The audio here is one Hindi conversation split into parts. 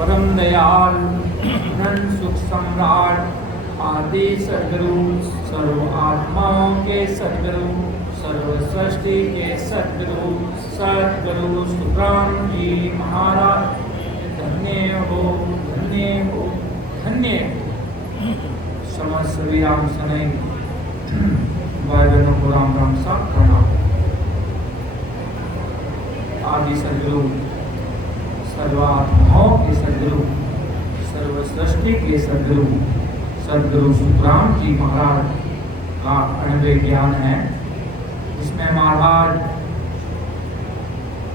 परम दयाल अनंत सुख सम्राट आदि सदगुरु, सर्व आत्माओं के सदगुरु, सर्व सृष्टि के सदगुरु, सदगुरु सुखराम जी महाराज धन्य हो, धन्य हो, धन्य हो। समस्त सभी राम सनई भाई बहनों को राम राम सा प्रणाम। आदि सदगुरु, सर्वात्माओं के सदगुरु, सर्व सृष्टि के सदगुरु, सदगुरु सुखराम जी महाराज का अनन्य ज्ञान है, जिसमें महाराज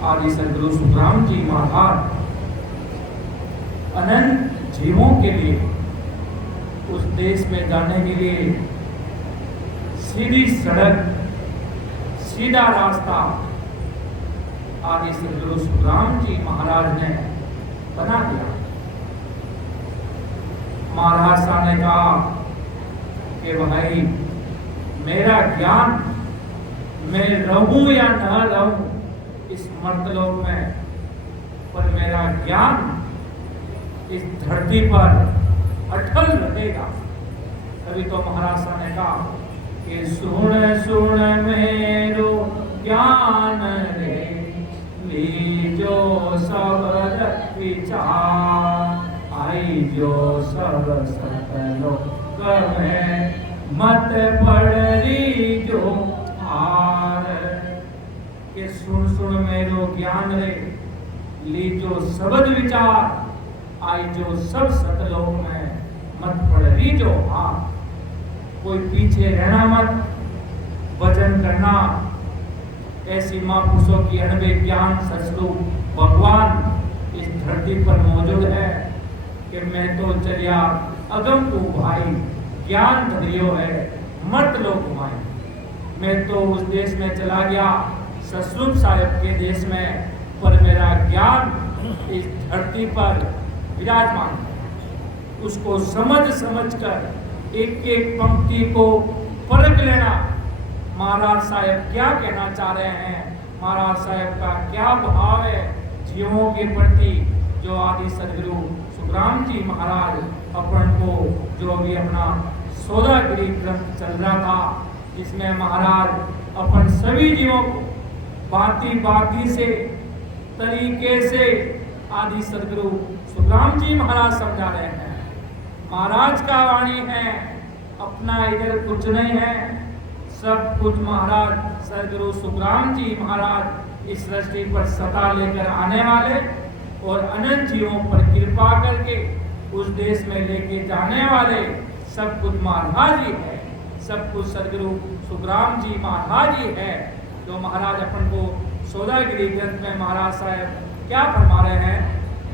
आदि सदगुरु सुखराम जी महाराज अनंत जीवों के लिए उस देश में जाने के लिए सीधी सड़क, सीधा रास्ता आदि सदगुरु सुखराम जी महाराज ने बना दिया। महाराज साहब ने कहा कि भाई मेरा ज्ञान, मैं रहूं या न रहूं इस मर्तलोक में, पर मेरा ज्ञान इस धरती पर अटल रहेगा। तभी तो महाराज साहब ने कहा कि सुन सुन मेरो ज्ञान रे, लीजो सबद विचार, आई जो सब सकलो कहे, मत पड़री जो हार। के सुन सुन मेरो ज्ञान रे, लीजो सबद विचार, आई जो सब सतलोक में, मत पड़री जो हार। कोई पीछे रहना मत, भजन करना। ऐसी महापुरुषों की अनबे ज्ञान सचरूप भगवान इस धरती पर मौजूद है कि मैं तो चलिया अगम तू भाई, ज्ञान धरियो है मत लो घुमाए। मैं तो उस देश में चला गया ससुर साहिब के देश में, पर मेरा ज्ञान इस धरती पर विराजमान है। उसको समझ समझ कर एक एक पंक्ति को परख लेना। महाराज साहब क्या कहना चाह रहे हैं, महाराज साहब का क्या भाव है जीवों के प्रति, जो आदि सदगुरु सुखराम जी महाराज अपन को, जो अभी अपना सौदागिरी ग्रंथ चल रहा था, जिसमें महाराज अपन सभी जीवों को बाती बाती से, तरीके से आदि सदगुरु सुखराम जी महाराज समझा रहे हैं। महाराज का वाणी है, अपना इधर कुछ नहीं है, सब कुछ महाराज सदगुरु सुखराम जी महाराज इस सृष्टि पर सत्ता लेकर आने वाले और अनंत जीवों पर कृपा करके उस देश में लेके जाने वाले, सब कुछ महाराज ही है, सब कुछ सदगुरु सुखराम जी महाराज ही है। जो महाराज अपन को सौदागिरी ग्रंथ में महाराज साहब क्या फरमा रहे हैं,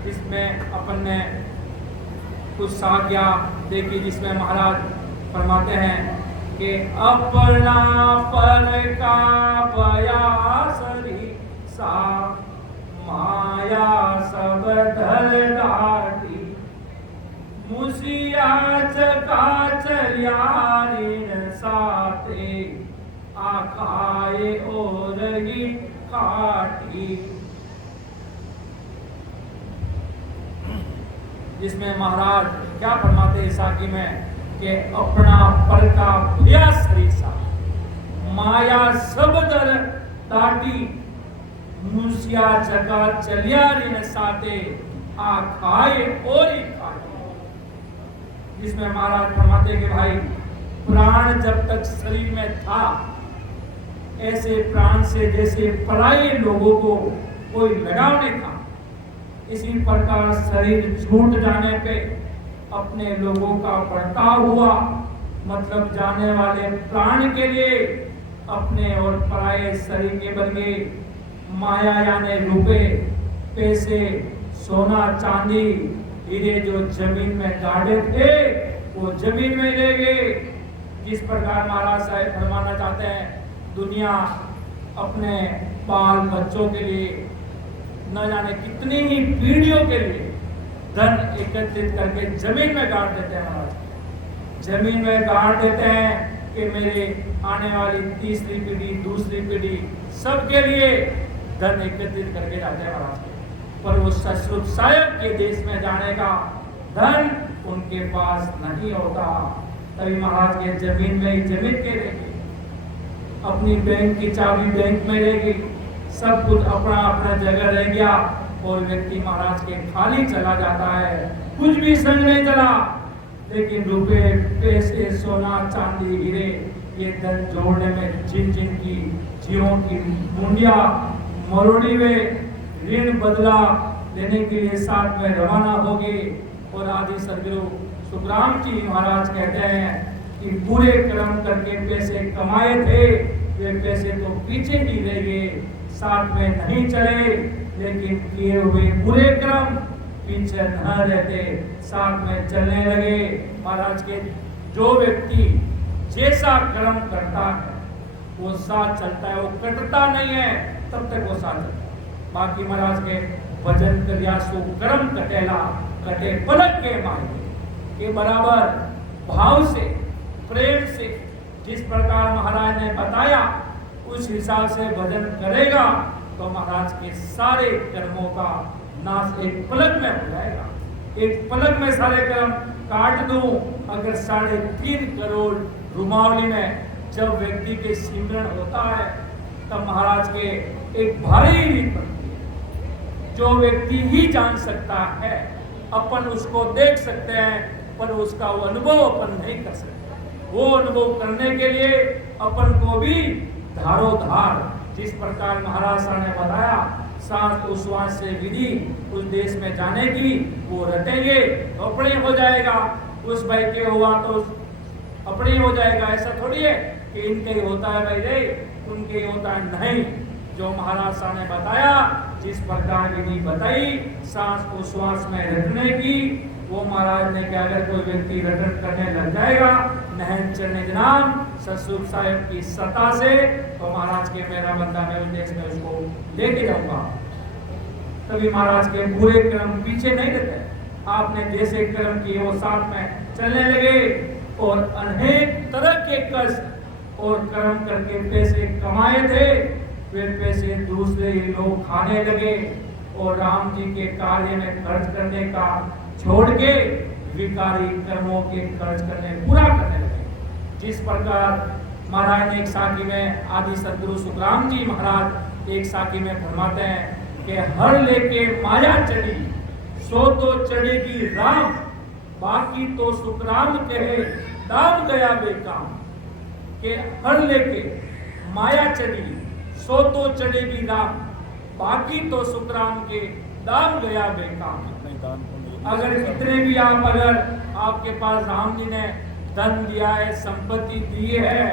जिसमें अपन ने कुछ साख्या देखी, जिसमें महाराज फरमाते हैं कि अपना पर का बयासरी सा, माया सब धर डाटी, मुसिया चका चलियारिन साते, आखाए और ही काटी। जिसमें महाराज क्या फरमाते हैं साकी में कि अपना पर का भया सरीसा, माया सब दर ताटी, मुसिया जगा चलिया रिन साते, आ खाए और ही खाए। जिसमें महाराज फरमाते कि भाई प्राण जब तक शरीर में था, ऐसे प्राण से जैसे पराये लोगों को कोई लगाव नहीं था, इसी प्रकार शरीर छूट जाने पे अपने लोगों का बर्ताव हुआ, मतलब जाने वाले प्राण के लिए अपने और पराये शरीर के बदले माया यानी रुपए, पैसे, सोना चांदी, हीरे जो जमीन में गाड़े थे वो जमीन में ले गए। जिस प्रकार महाराज साहब फरमाना चाहते हैं, दुनिया अपने बाल बच्चों के लिए न जाने कितनी ही पीढ़ियों के लिए धन एकत्रित करके जमीन में गाड़ देते हैं। महाराज जमीन में गाड़ देते हैं कि मेरे आने वाली तीसरी पीढ़ी, दूसरी पीढ़ी, सबके लिए धन एकत्रित करके जाते हैं महाराज। पर वो ससुर साहब के देश में जाने का धन उनके पास नहीं होता। तभी महाराज के जमीन में ही जमीन के रहेगी, अपनी बैंक की चाबी बैंक में रहेगी, सब कुछ अपना अपना जगह रह गया और व्यक्ति महाराज के खाली चला जाता है, कुछ भी संग नहीं चला। लेकिन रुपए पैसे सोना चांदी हीरे ये धन जोड़ने में जिन जिन की जीवों की मुंडिया मरोड़ी में ऋण बदला देने के लिए साथ में रवाना हो गए। और आदि सदगुरु सुखराम जी महाराज कहते हैं कि बुरे कर्म करके पैसे कमाए थे, वे पैसे तो पीछे ही रह गए, साथ में नहीं चले, लेकिन किए हुए बुरे कर्म पीछे न रहते, साथ में चलने लगे। महाराज के जो व्यक्ति जैसा कर्म करता है वो साथ चलता है, वो कटता नहीं है, तब तक वो साथ चलता है। बाकी महाराज के भजन करियासु कर्म कटेला कटे पलक के मांगे के बराबर भाव से प्रेम से जिस प्रकार महाराज ने बताया उस हिसाब से भजन करेगा तो महाराज के सारे कर्मों का नाश एक पलक में हो जाएगा। एक पलक में सारे कर्म काट दूं। अगर 3.5 करोड़ रुमावली में जब व्यक्ति के सिमरण होता है तब महाराज के एक भारी रीत बनती है, जो व्यक्ति ही जान सकता है। अपन उसको देख सकते हैं पर उसका वो अनुभव अपन नहीं कर सकते। वो अनुभव करने के लिए अपन को भी धारोधार जिस प्रकार महाराज ने बताया सांस उश्वास से विधि उस देश में जाने की वो रटेंगे तो अपने हो जाएगा। उस भाई के हुआ तो अपने हो जाएगा, ऐसा थोड़ी है कि इनके ही होता है भाई रे उनके ही होता है, नहीं। जो महाराज ने बताया जिस प्रकार विधि बताई सांस उश्वास में रटने की, वो महाराज ने क्या अगर कोई व्यक्ति रटन करने लग जाएगा नहन चढ़ने नाम ससुर साहिब की सत्ता से तो महाराज के मेरा बंदा मैं उस देश में उसको लेके जाऊंगा। तभी महाराज के बुरे कर्म पीछे नहीं रहते, आपने जैसे कर्म किए वो साथ में चलने लगे और अनेक तरह के कष्ट और कर्म करके पैसे कमाए थे, वे पैसे दूसरे लोग खाने लगे और राम जी के कार्य में खर्च करने का छोड़ के विकारी कर्मों के खर्च करने पूरा करने लगे। जिस प्रकार महाराज ने एक साखी में आदि सदगुरु सुखराम जी महाराज एक साखी में फरमाते हैं कि हर लेके माया चढ़ी सो तो चढ़ेगी राम, बाकी तो सुखराम कहे दाम गया बेकाम। के हर लेके माया चढ़ी सो तो चढ़ेगी राम, बाकी तो सुखराम के दाम गया बेकाम। अगर कितने भी अगर आपके पास राम जी ने धन दिया है, संपत्ति दी है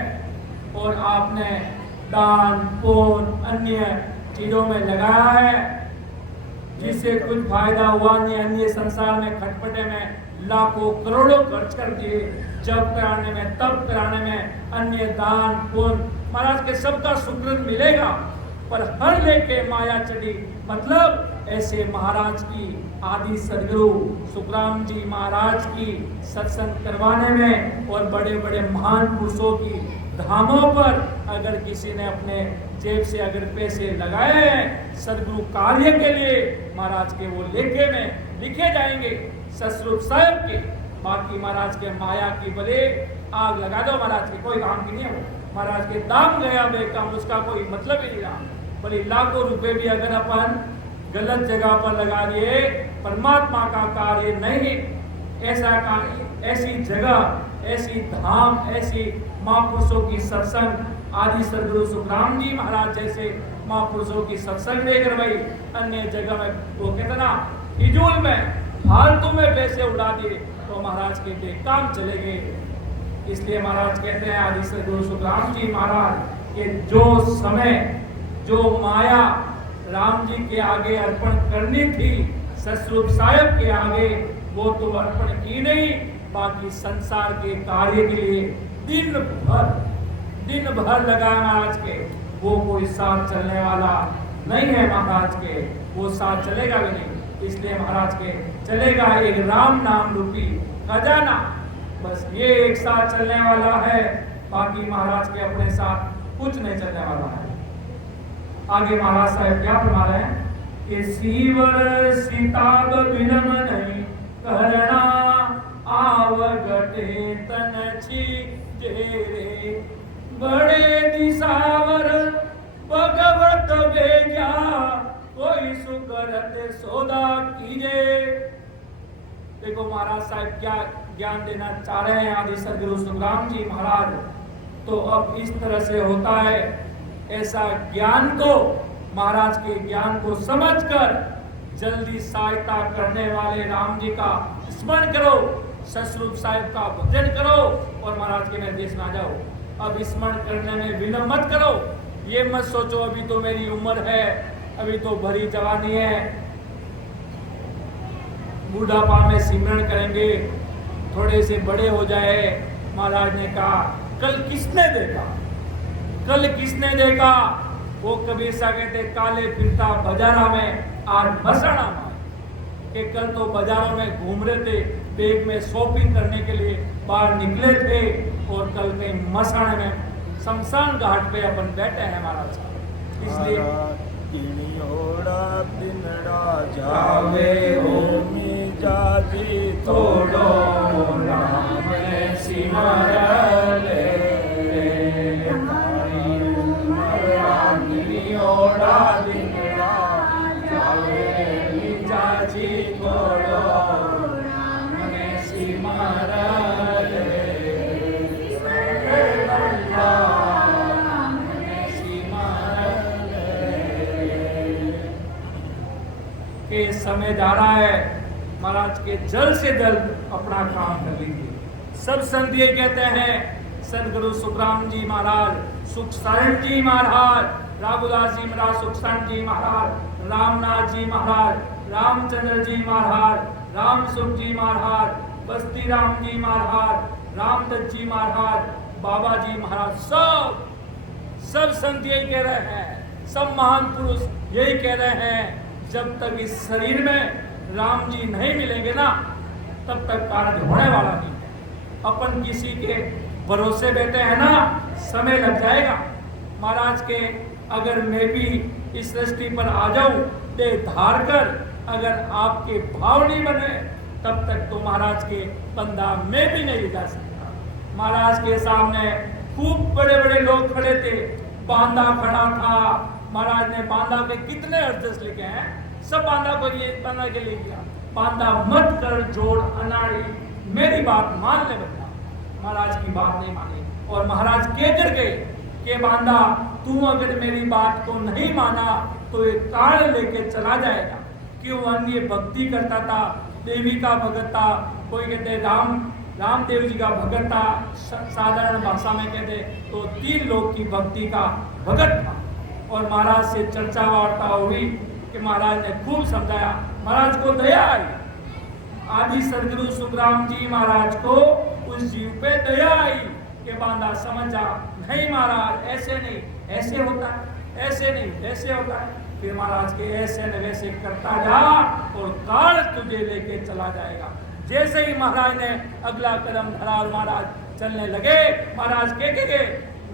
और आपने दान पुण्य अन्य चीजों में लगाया है जिससे कुछ फायदा हुआ नहीं, अन्य संसार में खटपटे में लाखों करोड़ों खर्च कर दिए, जप कराने में तप कराने में अन्य दान पुण्य, महाराज के सबका सुकृत मिलेगा। पर हर लेके माया चढ़ी मतलब ऐसे महाराज की आदि सदगुरु सुखराम जी महाराज की सत्संग करवाने में और बड़े बड़े महान पुरुषों की धामों पर अगर किसी ने अपने जेब से अगर पैसे लगाए हैं सदगुरु कार्य के लिए, महाराज के वो लेखे में लिखे जाएंगे ससुर साहब के। बाकी महाराज के माया की भले आग लगा दो, महाराज के कोई काम की नहीं हो, महाराज के दाम गया बेकाम, उसका कोई मतलब ही नहीं रहा। भले लाखों रुपए भी अगर अपन गलत जगह पर लगा दिए, परमात्मा का कार्य नहीं, ऐसा कार्य ऐसी जगह ऐसी धाम ऐसी महापुरुषों की सत्संग आदि सदगुरु सुखराम जी महाराज जैसे महापुरुषों की सत्संग लेकर भाई अन्य जगह में वो कहते ना फिजूल में फालतू में पैसे उड़ा दिए तो महाराज के बेकाम चले गए। इसलिए महाराज कहते हैं आदि सदगुरु सुखराम जी महाराज के जो समय जो माया राम जी के आगे अर्पण करनी थी ससुर साहब के आगे वो तो अर्पण की नहीं, बाकी संसार के कार्य के लिए दिन भर लगाया महाराज के, वो कोई साथ चलने वाला नहीं है महाराज के, वो साथ चलेगा भी नहीं। इसलिए महाराज के चलेगा एक राम नाम रूपी खजाना, बस ये एक साथ चलने वाला है, बाकी महाराज के अपने साथ कुछ नहीं चलने वाला है। आगे महाराज साहब क्या फरमा रहे हैं कि सीवर सीताब विलम नहीं करना आवगटे तन छी जेरे बड़े दिसावर भगवत भेजा कोई सुकरत सौदा कीजे। देखो महाराज साहब क्या ज्ञान देना चाह रहे हैं आदि सदगुरु सुखराम जी महाराज। तो अब इस तरह से होता है, ऐसा ज्ञान को महाराज के ज्ञान को समझकर जल्दी सहायता करने वाले राम जी का स्मरण करो, ससुर साहिब का भजन करो और महाराज के निर्देश में आ जाओ। अब स्मरण करने में विलंब मत करो, ये मत सोचो अभी तो मेरी उम्र है, अभी तो भरी जवानी है, बुढ़ापा में सिमरन करेंगे, थोड़े से बड़े हो जाए। महाराज ने कहा कल किसने देखा, कल किसने देखा, वो कबीर सा कहते काले फिरता बाजारा में आज मसाना में, कि कल तो बाजारों में घूम रहे थे, बैग में शॉपिंग करने के लिए बाहर निकले थे और कल में मसाने में शमशान घाट पे अपन बैठे हैं महाराज साहब। इसलिए जावे जाजी तोड़ो राम सिमर ले ओड़ा दिनड़ा जावे जाजी तोड़ो राम सिमर ले के समय जा रहा है महाराज के जल्द से जल्द अपना काम कर लीजिए। सब संत ये कहते हैं, सदगुरु सुखराम जी महाराज, सुख सारण जी महाराज, राघुदास जी महाराज, सुखसारण जी महाराज, रामनाथ जी महाराज, रामचंद्र जी महाराज, राम सुख जी महाराज, बस्ती राम जी महाराज, रामदत्त जी महाराज, बाबा जी महाराज, सब संत यही कह रहे हैं, सब महान पुरुष यही कह रहे हैं, जब तक इस शरीर में राम जी नहीं मिलेंगे ना तब तक कार्य होने वाला नहीं है। अपन किसी के भरोसे बैठे हैं ना, समय लग जाएगा। महाराज के अगर मैं भी इस सृष्टि पर आ जाऊं देह धार कर, अगर आपके भाव नहीं बने तब तक तो महाराज के बंदा मैं भी नहीं जा सकता। महाराज के सामने खूब बड़े बड़े लोग खड़े थे, बांदा खड़ा था, महाराज ने बांदा के कितने अर्जस लिखे हैं, सब बांदा को ये बांदा के लिए किया, बांदा मत कर जोड़ अनाड़ी, मेरी बात मान ले बता। महाराज की बात नहीं मानी और महाराज कह कर गए कि बांदा तू अगर मेरी बात को नहीं माना तो ये काल लेके चला जाएगा। क्यों अन्य भक्ति करता था, देवी का भगत था, कोई कहते रामदेव जी का भगत था, साधारण भाषा में कहते तो 3 लोग की भक्ति का भगत था। और महाराज से चर्चा वार्ता हुई कि महाराज ने खूब समझाया, महाराज को दया आई, आदि सदगुरु सुखराम जी महाराज को उस जीव पे दया आई कि बांदा समझा, नहीं महाराज ऐसे नहीं, ऐसे होता है, ऐसे नहीं ऐसे होता है। फिर महाराज के ऐसे न वैसे करता जा और काल तुझे लेके चला जाएगा। जैसे ही महाराज ने अगला कदम धरा और महाराज चलने लगे, महाराज के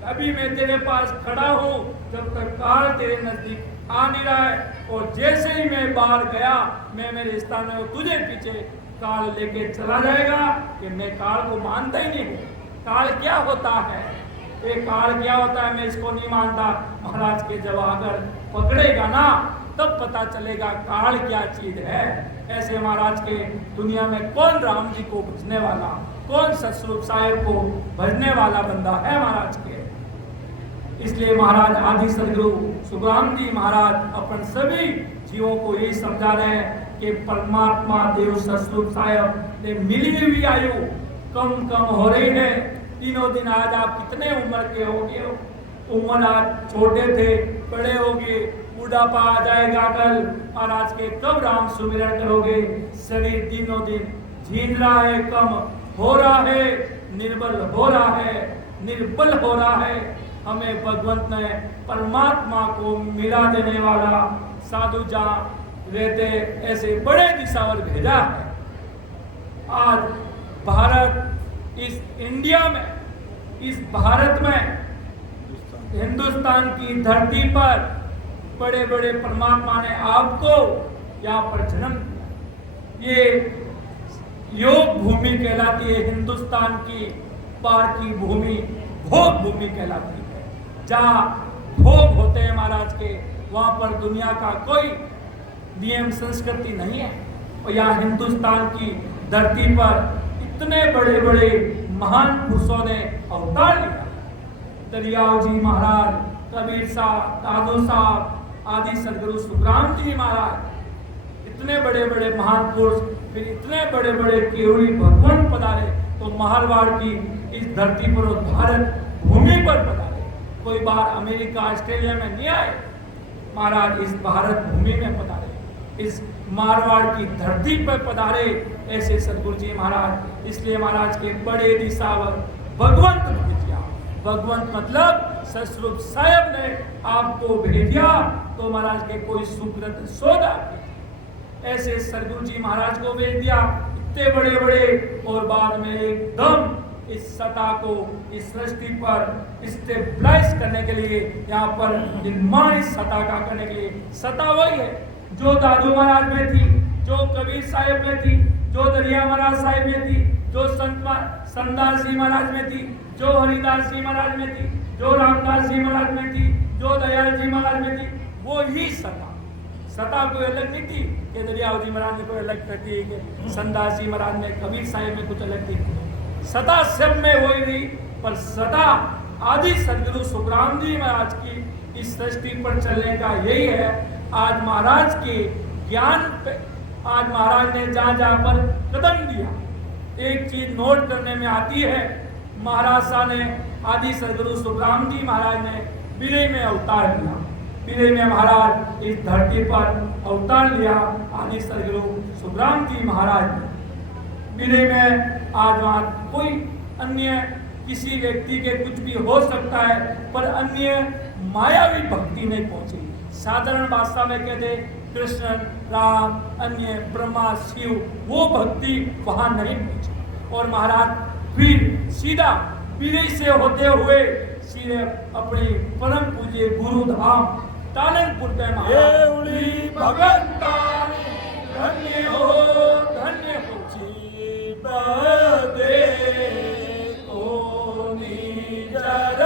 अभी मैं तेरे पास खड़ा हूँ जब तक काल तेरे नजदीक आ नहीं रहा है, और जैसे ही मैं बाहर गया मैं मेरे स्थान में तुझे पीछे काल लेके चला जाएगा। कि मैं काल को मानता ही नहीं हूँ। काल क्या होता है, ये काल क्या होता है मैं इसको नहीं मानता। महाराज के जब आकर पकड़ेगा ना तब पता चलेगा काल क्या चीज है। ऐसे महाराज के दुनिया में कौन राम जी को भजने वाला, कौन सतस्वरूप साहिब को भजने वाला बंदा है महाराज के। इसलिए महाराज आदि सदगुरु सुखराम जी महाराज अपन सभी जीवों को यही समझा रहे हैं कि परमात्मा देव सतस्वरूप साहिब ने मिली हुई आयु कम कम हो रही है। तीनों दिन आज आप कितने उम्र के हो गए हो, उम्र आज छोटे थे बड़े हो गए, बुढ़ापा आ जाएगा कल। महाराज के कब राम सुमिरन करोगे। शरीर दिनों दिन झील रहा है, कम हो रहा है, निर्बल हो रहा है, निर्बल हो रहा है। हमें भगवंत ने परमात्मा को मिला देने वाला साधु जहाँ रहते ऐसे बड़े दिशावर भेजा है। आज भारत, इस इंडिया में, इस भारत में, हिंदुस्तान की धरती पर बड़े बड़े परमात्मा ने आपको यहाँ पर जन्म दिया। ये योग भूमि कहलाती है, हिंदुस्तान की पार की भूमि भोग भूमि कहलाती है। जहाँ भोग होते हैं महाराज के, वहाँ पर दुनिया का कोई नियम संस्कृति नहीं है। और यहाँ हिंदुस्तान की धरती पर इतने बड़े बड़े महान पुरुषों ने अवतार लिया। दरियाव जी महाराज, कबीर साहब, दादू साहब आदि, सदगुरु सुखराम जी महाराज, इतने बड़े बड़े महान पुरुष, फिर इतने बड़े बड़े केवड़ी भगवान पधारे तो मारवाड़ की इस धरती पर, भारत भूमि पर पधारे। कोई बार अमेरिका ऑस्ट्रेलिया में नहीं आए, महाराज इस भारत भूमि में पधारे, इस मारवाड़ की धरती पर पधारे ऐसे सदगुरु जी महाराज। इसलिए महाराज के बड़े दिशावर भगवंत भेजिया। भगवंत मतलब ससुर साहब ने आपको भेजिया तो महाराज के कोई सुकृत सौदा, ऐसे सदगुरु जी महाराज को भेज दिया, इतने बड़े बड़े, और बाद में एकदम इस सत्ता को इस सृष्टि पर स्टेबलाइज करने के लिए, यहाँ पर निर्माण इस सत्ता का करने के लिए, सत्ता वही है जो दादू महाराज में थी, जो कबीर साहब में थी, जो दरिया महाराज साहब में थी, जो संतदास जी महाराज में थी, जो हरिदास जी महाराज में थी, जो रामदास जी महाराज में थी, जो दयाल जी महाराज में थी। वो ही सत्ता, सत्ता कोई अलग नहीं थी कि दरियाव जी महाराज ने कोई अलग कर दी, कि संतदास जी महाराज ने, कबीर साहब में कुछ अलग थी। सत्ता सब में वही थी, पर सत्ता आदि सदगुरु सुखराम जी महाराज की इस सृष्टि पर चलने का यही है। आज महाराज के ज्ञान पे, आज महाराज ने जहाँ जहाँ पर कदम दिया, एक चीज नोट करने में आती है, महाराज साहब ने, आदि सदगुरु सुखराम जी महाराज ने बिरे में अवतार लिया। बिरे में महाराज इस धरती पर अवतार लिया, आदि सदगुरु सुखराम जी महाराज ने। बिरे में आज वहाँ कोई अन्य किसी व्यक्ति के कुछ भी हो सकता है, पर अन्य मायावी भक्ति नहीं पहुंची। साधारण भाषा में कहते कृष्ण, राम, अन्य ब्रह्मा, शिव, वो भक्ति वहां नहीं पहुंची। और महाराज फिर सीधा बिरे से होते हुए सीधे अपनी परम पूज्य गुरु धाम तालनपुर पे महाराज भगत धन्य हो, धन्य हो जीव दे को निजर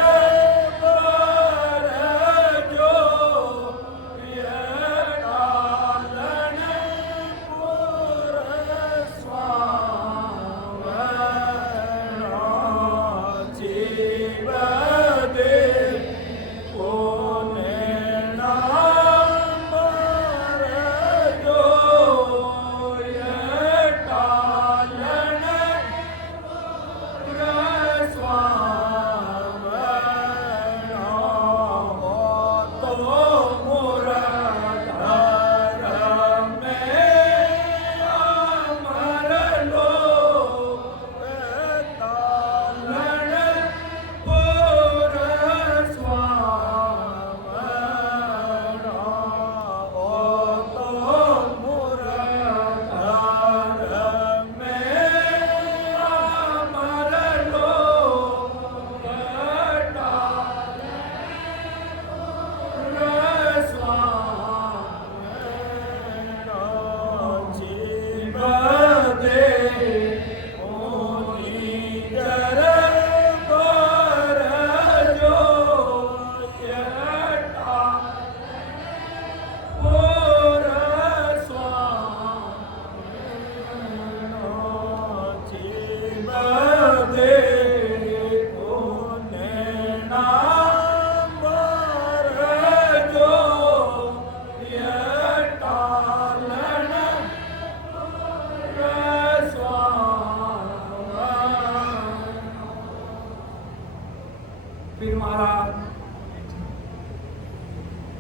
फिर महाराज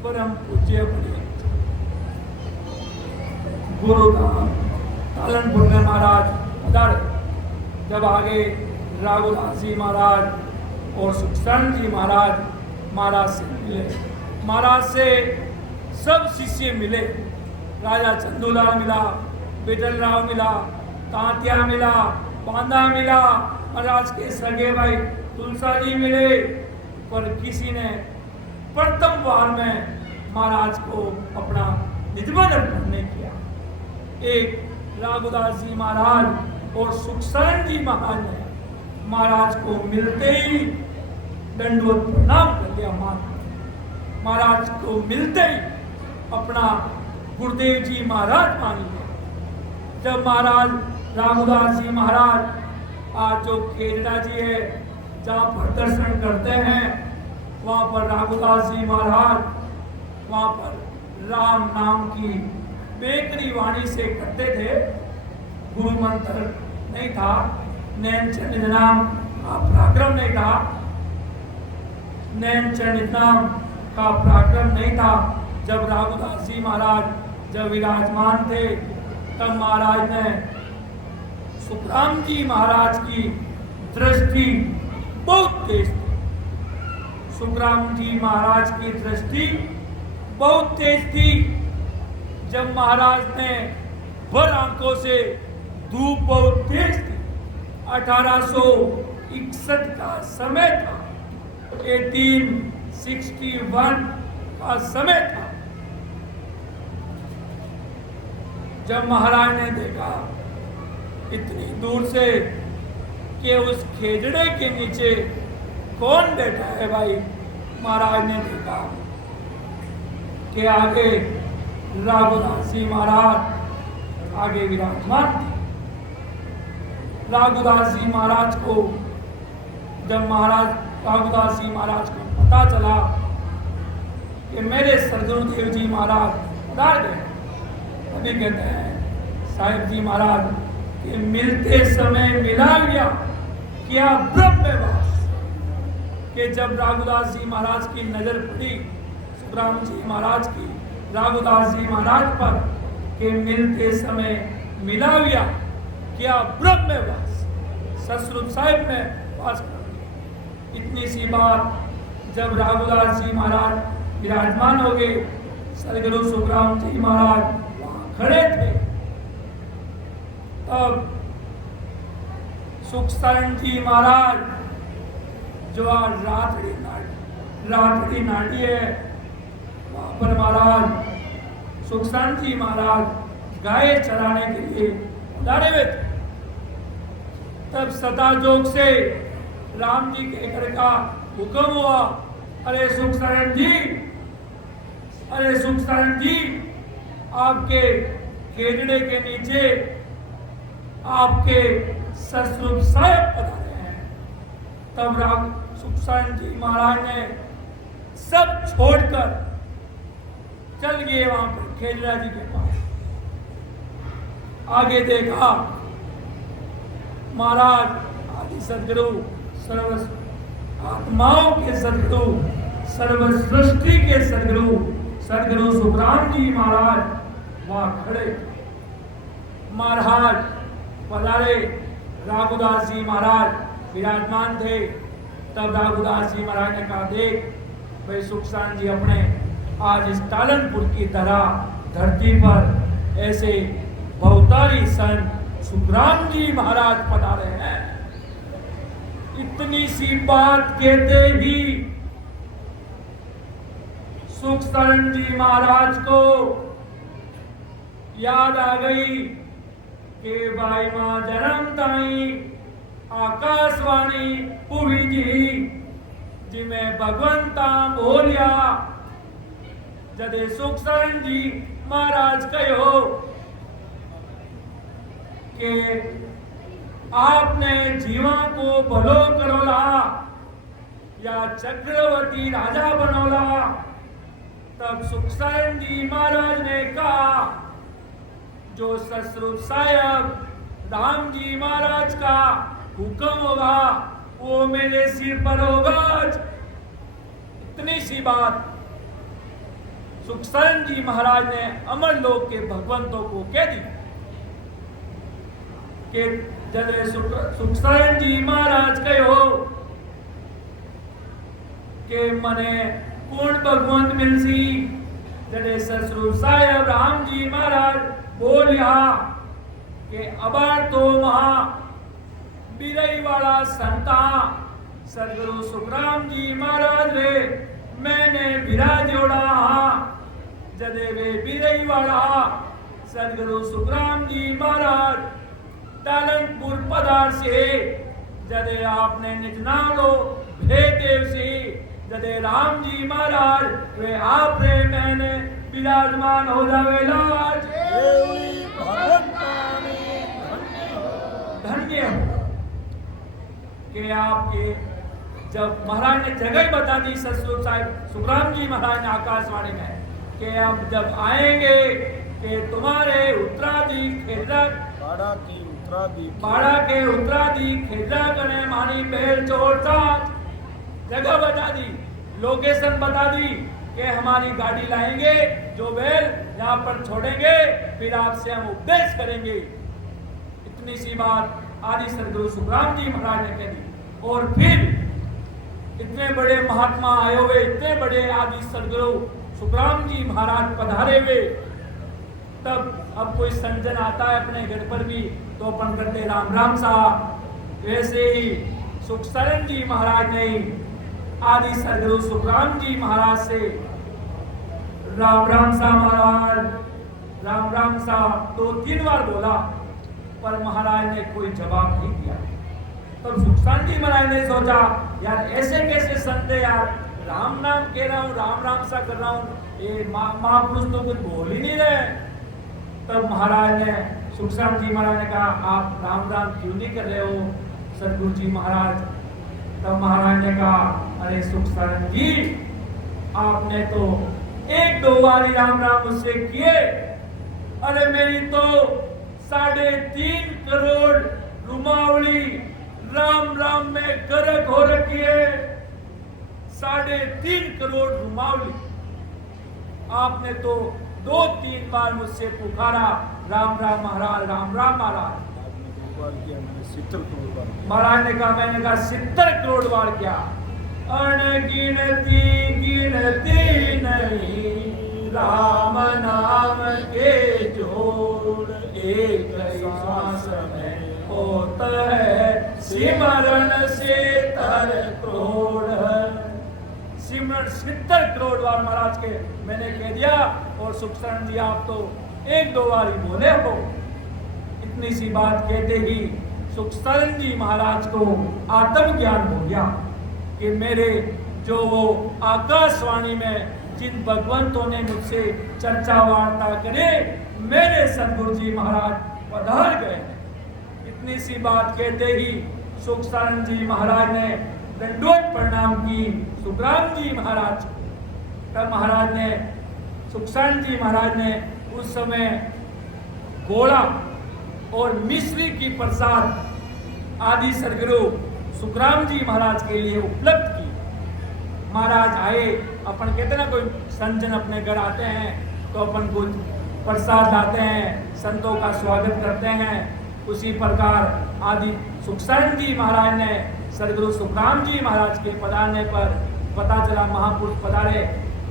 परम पूज्य गुरुधाम तालनपुर में महाराज पधारे। जब आगे राघुदास जी महाराज और सुखचरण जी महाराज से मिले, महाराज से सब शिष्य मिले। राजा चंदूलाल मिला, बिटल राव मिला, तांतिया मिला, बांधा मिला, महाराज के सगे भाई तुलसा जी मिले, पर किसी ने प्रथम बार में महाराज को अपना निजमन अर्पण नहीं किया। एक राघुदास जी महाराज और सुखसरण जी महाराज ने महाराज को मिलते ही दंडवत प्रणाम कर लिया। महाराज को मिलते ही अपना गुरुदेव जी महाराज मान लिया। जब महाराज राघुदास जी महाराज आज जो खेजड़ा जी है जहाँ पर दर्शन करते हैं, वहाँ पर राघुदास जी महाराज वहाँ पर राम नाम की बेकरी वाणी से करते थे। गुरु मंत्र नहीं था, नैन चंद नाम का पराक्रम नहीं था, नैन चंद नाम का पराक्रम नहीं था। जब राघुदास जी महाराज जब विराजमान थे तब महाराज ने सुखराम जी महाराज की दृष्टि बहुत तेज थी। सुखराम जी महाराज की दृष्टि बहुत तेज थी। जब महाराज ने भर आंखों से धूप बहुत तेज थी, 1861 का समय था, 1861 का समय था। जब महाराज ने देखा इतनी दूर से कि उस खेजड़े के नीचे कौन बैठा है भाई, महाराज ने देखा कि आगे राघुदास जी महाराज आगे विराजमान थे। राघुदास जी महाराज को जब राघुदास जी महाराज को पता चला कि मेरे सदगुरुदेव जी महाराज पधार गए, अभी कहते हैं साहिब जी महाराज कि मिलते समय मिला लिया क्या ब्रह्मवास। कि जब राघुदास जी महाराज की नजर पड़ी सुखराम जी महाराज की राघुदास जी महाराज पर कि मिलते समय मिला लिया क्या ब्रह्मवास, ससुर साहिब में वास कर। इतनी सी बात जब राघुदास जी महाराज विराजमान हो गए, सदगुरु सुखराम जी महाराज वहां खड़े थे, तब सुखसरण जी महाराज जो आज रात्रि नाटी है, वहां पर महाराज सुखसरण जी महाराज गाय चराने के लिए उतारे हुए थे। तब सता जोग से राम जी के घर का हुक्म हुआ, अरे सुखसरण जी, अरे सुखसरण जी, आपके खेजड़े के नीचे आपके ससुर साहब पधारे हैं। तब सुखसरण जी महाराज ने सब छोड़कर चल गए वहां पर खेजड़ा जी के पास। आगे देखा महाराज आदि सदगुरु सर्व आत्माओं के सदगुरु सर्व सृष्टि के सदगुरु सुखराम जी महाराज वहां खड़े। महाराज पधारे, राघुदास जी महाराज विराजमान थे। तब राघुदास जी महाराज ने कहा, देख भाई सुखसान जी अपने आज इस टालनपुर की तरह धरती पर ऐसे बहुतारी सन सुखराम जी महाराज पधारे हैं। इतनी सी बात कहते ही सुखसरण जी महाराज को याद आ गई कि भाई मां जन्म ताई आकाशवाणी पूरी जी जिमें भगवंता बोलिया जदे सुखसरण जी महाराज कहो कि आपने जीवा को भलो करोला या चक्रवर्ती राजा बनोला। तब सुखसरण जी महाराज ने कहा, जो ससुर साहब राम जी महाराज का हुक्म होगा वो मेरे सिर पर होगा। इतनी सी बात सुखसरण जी महाराज ने अमर लोक के भगवंतों को कह दी कि जब सुखसरण जी महाराज कहो कि मने कौन भगवंत मिलसी। जड़े ससुर साहब राम जी महाराज बोलिया कि अबार तो महा बिरई वाला संता सदगुरु सुखराम जी महाराज रे मैंने बिरा जोड़ा जदे वे बिरई वाला सदगुरु सुखराम जी महाराज टालनपुर पधार से जदे आपने निज नाम लो भेदेव से जदे राम जी महाराज वे आपने मैंने विराजमान हो जावे लाज धन्य हो कि आपके जब महाराज ने जगह बता दी सतस्वरूप साहिब सुखराम जी महाराज ने आकाशवाणी में कि हम जब आएंगे कि तुम्हारे उत्तराधिक खेदक बाड़ा के उत्तराधिक खेदरा कने मानी बेल चोर साथ जगह बता दी, लोकेशन बता दी कि हमारी गाड़ी लाएंगे, जो बेल यहाँ पर छोड़ेंगे, फिर आपसे हम उपदेश करेंगे। इतनी सी बात आदि सदगुरु सुखराम जी महाराज ने कह दी। और फिर इतने बड़े महात्मा आए हुए, इतने बड़े आदि सदगुरु सुखराम जी महाराज पधारे हुए, तब अब कोई संजन आता है अपने घर पर भी तो अपन करते राम राम साहब। वैसे ही सुखसरण जी महाराज ने आदि सदगुरु सुखराम जी महाराज से राम राम सा महाराज, राम राम सा 2-3 बार बोला, पर महाराज ने कोई जवाब नहीं दिया। तब सुखसान जी महाराज ने सोचा यार ऐसे कैसे संत है यार, राम नाम कह रहा हूँ, राम राम सा कर रहा हूँ, ये महापुरुष तो कुछ बोल ही नहीं रहे। तब महाराज ने सुखसान जी महाराज ने कहा आप राम राम क्यों नहीं कर रहे हो सदगुरु जी महाराज। तब महाराज ने कहा अरे सुखसान जी आपने तो 1-2 बार राम राम मुझसे किए, अरे मेरी तो 3.5 करोड़ रुमावली राम राम में गर्क हो रखी है। 3.5 करोड़ रुमावली आपने तो 2-3 बार मुझसे पुकारा राम राम महाराज, राम राम महाराज। महाराज ने कहा मैंने कहा 70 करोड़ बार क्या, अनगिनती गिनती नहीं राम नाम के जोड़, एक श्वास में होता है सिमरन से तर करोड़। सिमरन 70 करोड़ बार महाराज के मैंने कह दिया, और सुखशरण जी आप तो 1-2 बार ही बोले हो। इतनी सी बात कहते ही सुखशरण जी महाराज को आत्मज्ञान हो गया कि मेरे जो वो आकाशवाणी में जिन भगवंतों ने मुझसे चर्चा वार्ता करे, मेरे सदगुरु जी महाराज पधार गए। इतनी सी बात कहते ही सुखशरण जी महाराज ने दंडोत प्रणाम की सुखराम जी महाराज। तब महाराज ने सुखशरण जी महाराज ने उस समय घोड़ा और मिश्री की प्रसाद आदि सदगुरु सुखराम जी महाराज के लिए उपलब्ध की। महाराज आए, अपन कहते ना कोई संजन अपने घर आते हैं तो अपन कुछ प्रसाद लाते हैं, संतों का स्वागत करते हैं। उसी प्रकार आदि सुखशरण जी महाराज ने सदगुरु सुखराम जी महाराज के पधारने पर पता चला महापुरुष पधारे,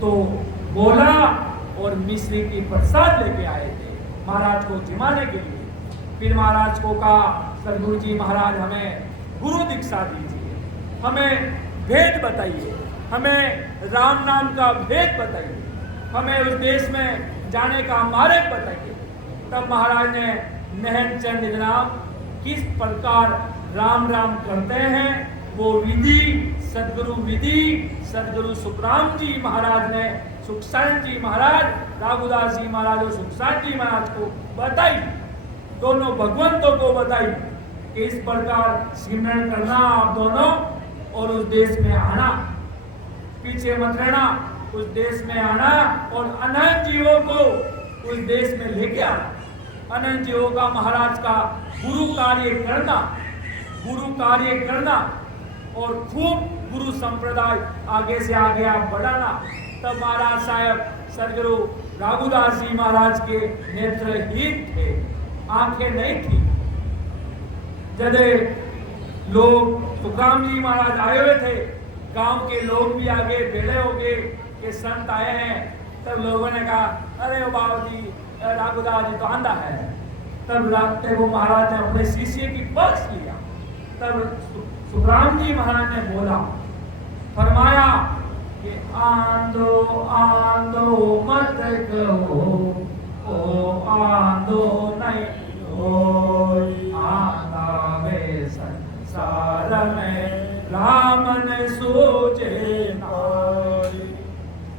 तो बोला और मिश्री की प्रसाद लेके आए थे महाराज को जिमाने के लिए। फिर महाराज को कहा सदगुरु जी महाराज हमें गुरु दीक्षा दीजिए, हमें भेद बताइए, हमें राम नाम का भेद बताइए, हमें उस देश में जाने का मार्ग बताइए। तब महाराज ने नहन चंद नाम किस प्रकार राम राम करते हैं वो विधि सदगुरु सुखराम जी महाराज ने सुखशरण जी महाराज, राघुदास जी महाराज और सुखशरण जी महाराज को बताई, दोनों भगवंतों को बताई कि इस प्रकार सिमरन करना आप दोनों, और उस देश में आना, पीछे मत रहना, उस देश में आना और अनंत जीवों को उस देश में लेके आना। अनंत जीवों का महाराज का गुरु कार्य करना और खूब गुरु संप्रदाय आगे से आगे आप बढ़ाना। तब महाराज साहब सदगुरु राघुदास जी महाराज के नेत्रहीन थे, आंखें नहीं थी। जब लोग सुखराम जी महाराज आए हुए थे, गांव के लोग भी आगे बेड़े हो गए कि संत आए हैं। तब लोगों ने कहा अरे ओ बाबा जी राघुदास जी तो आंधा है। तब रात को महाराज ने अपने शिष्य की पर्स लिया। तब सुखराम जी महाराज ने बोला, फरमाया कि आंधो आंधो मत कहो, ओ आंधो नहीं हो, आंधा वे संसार में राम ने सोचे नाई।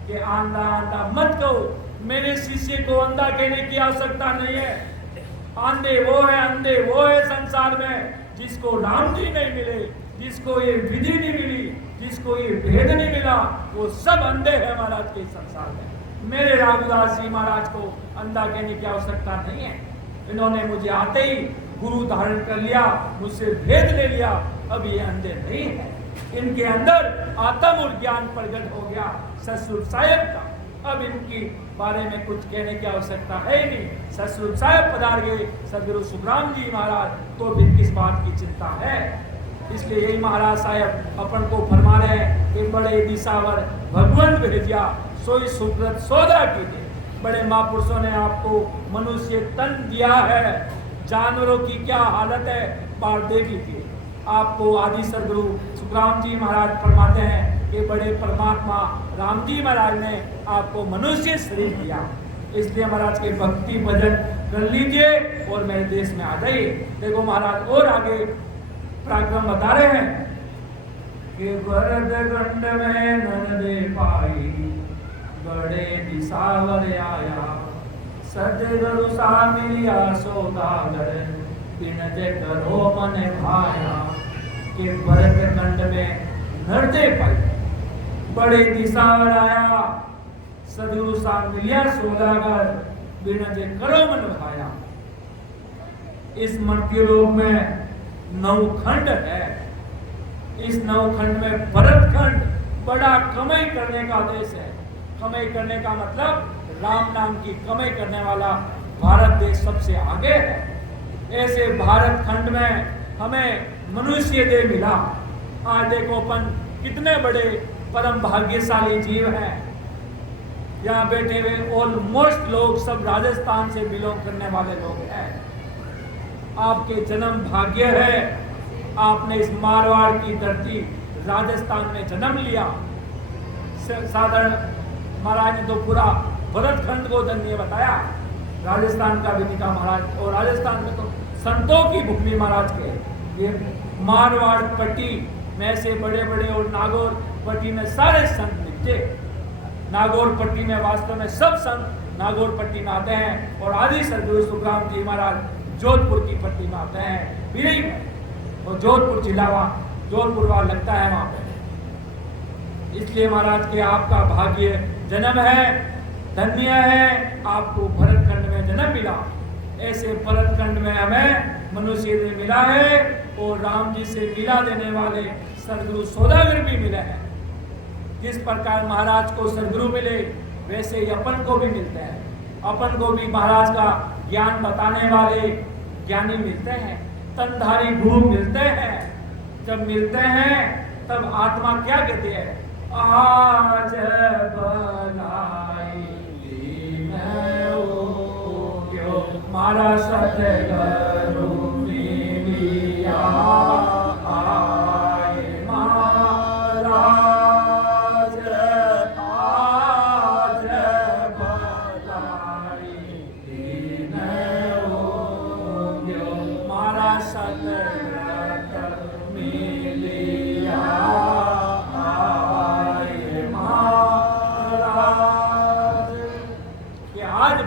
कि आंधा आंधा मत कहो। मेरे शिष्य को अंधा कहने की आवश्यकता नहीं है। आंधे वो है, अंधे वो है संसार में जिसको राम जी नहीं मिले, जिसको ये विधि नहीं मिली, जिसको ये भेद नहीं मिला, वो सब अंधे हैं महाराज के संसार में। मेरे रघुदास जी महाराज को अंधा कहने की आवश्यकता नहीं है। इन्होंने मुझे आते ही गुरु धारण कर लिया, मुझसे भेद ले लिया। अब ये अंधे नहीं है, इनके अंदर आत्म और ज्ञान प्रकट हो गया ससुर साहेब का। अब इनकी बारे में कुछ कहने की आवश्यकता है ही नहीं। ससुर साहेब पधार गए सदगुरु सुखराम जी महाराज, तो फिर किस बात की चिंता है। इसलिए यही महाराज साहब अपन को फरमा रहे हैं कि बड़े दिशावर भगवान भेजिया, सोई सुब्रत सौदा कीजिए। बड़े महापुरुषों ने आपको मनुष्य तन दिया है, जानवरों की क्या हालत है बाहर देख लीजिए। आपको आदि सदगुरु सुखराम जी महाराज फरमाते हैं कि बड़े परमात्मा राम जी महाराज ने आपको मनुष्य शरीर दिया। इसलिए महाराज के भक्ति भजन कर लीजिए और मेरे देश में आ जाइए। देखो महाराज और आगे पराक्रम बता रहे हैं कि भरत खंड में नंदे पाई, बड़े दिशावर आया, सदगुरु सा मिलिया सौदागर, बिनते करो मन भाया। कि भरत खंड में नरदे पाई, बड़े दिशावर आया, सदगुरु सा मिलिया सौदागर, बिनते करो मन भाया। इस मर्त्य लोक में 9 खंड है। इस 9 खंड में भरत खंड बड़ा कमाई करने का देश है। कमाई करने का मतलब राम नाम की कमाई करने वाला भारत देश सबसे आगे है। ऐसे भारत खंड में हमें मनुष्य देह मिला। आज देखो अपन कितने बड़े परम भाग्यशाली जीव हैं। यहाँ बैठे हुए ऑलमोस्ट लोग सब राजस्थान से बिलोंग करने वाले लोग हैं। आपके जन्म भाग्य है, आपने इस मारवाड़ की धरती राजस्थान में जन्म लिया। साधारण महाराज ने तो पूरा भरत खंड को धन्य बताया, राजस्थान का भी निका महाराज। और राजस्थान में तो संतों की भूमि महाराज के, ये मारवाड़ पट्टी में से बड़े बड़े और नागौर पट्टी में सारे संत निकले। नागौर पट्टी में वास्तव में सब संत नागौर पट्टी में आते हैं। और आदि सदगुरु सुखराम जी महाराज जोधपुर की पट्टी में आते हैं, बीड़ी में। और जोधपुर जिला वहाँ जोधपुर वहाँ लगता है वहाँ पे। इसलिए महाराज के आपका भाग्य जन्म है, धन्य है, आपको भरत खंड में जन्म मिला। ऐसे भरत खंड में हमें मनुष्य देह मिला है और राम जी से मिला देने वाले सदगुरु सौदागर भी मिले हैं। जिस प्रकार महाराज को सदगुरु मिले वैसे ही अपन को भी मिलते हैं। अपन को भी महाराज का ज्ञान बताने वाले ज्ञानी मिलते हैं, तनधारी गुरु मिलते हैं। जब मिलते हैं तब आत्मा क्या कहती है, आज बनाई मैं ओ क्यों मारा सतगुरु मिलिया आए महाराज, आज बनाई मैं ओ क्यों मारा सतगुरु मिलिया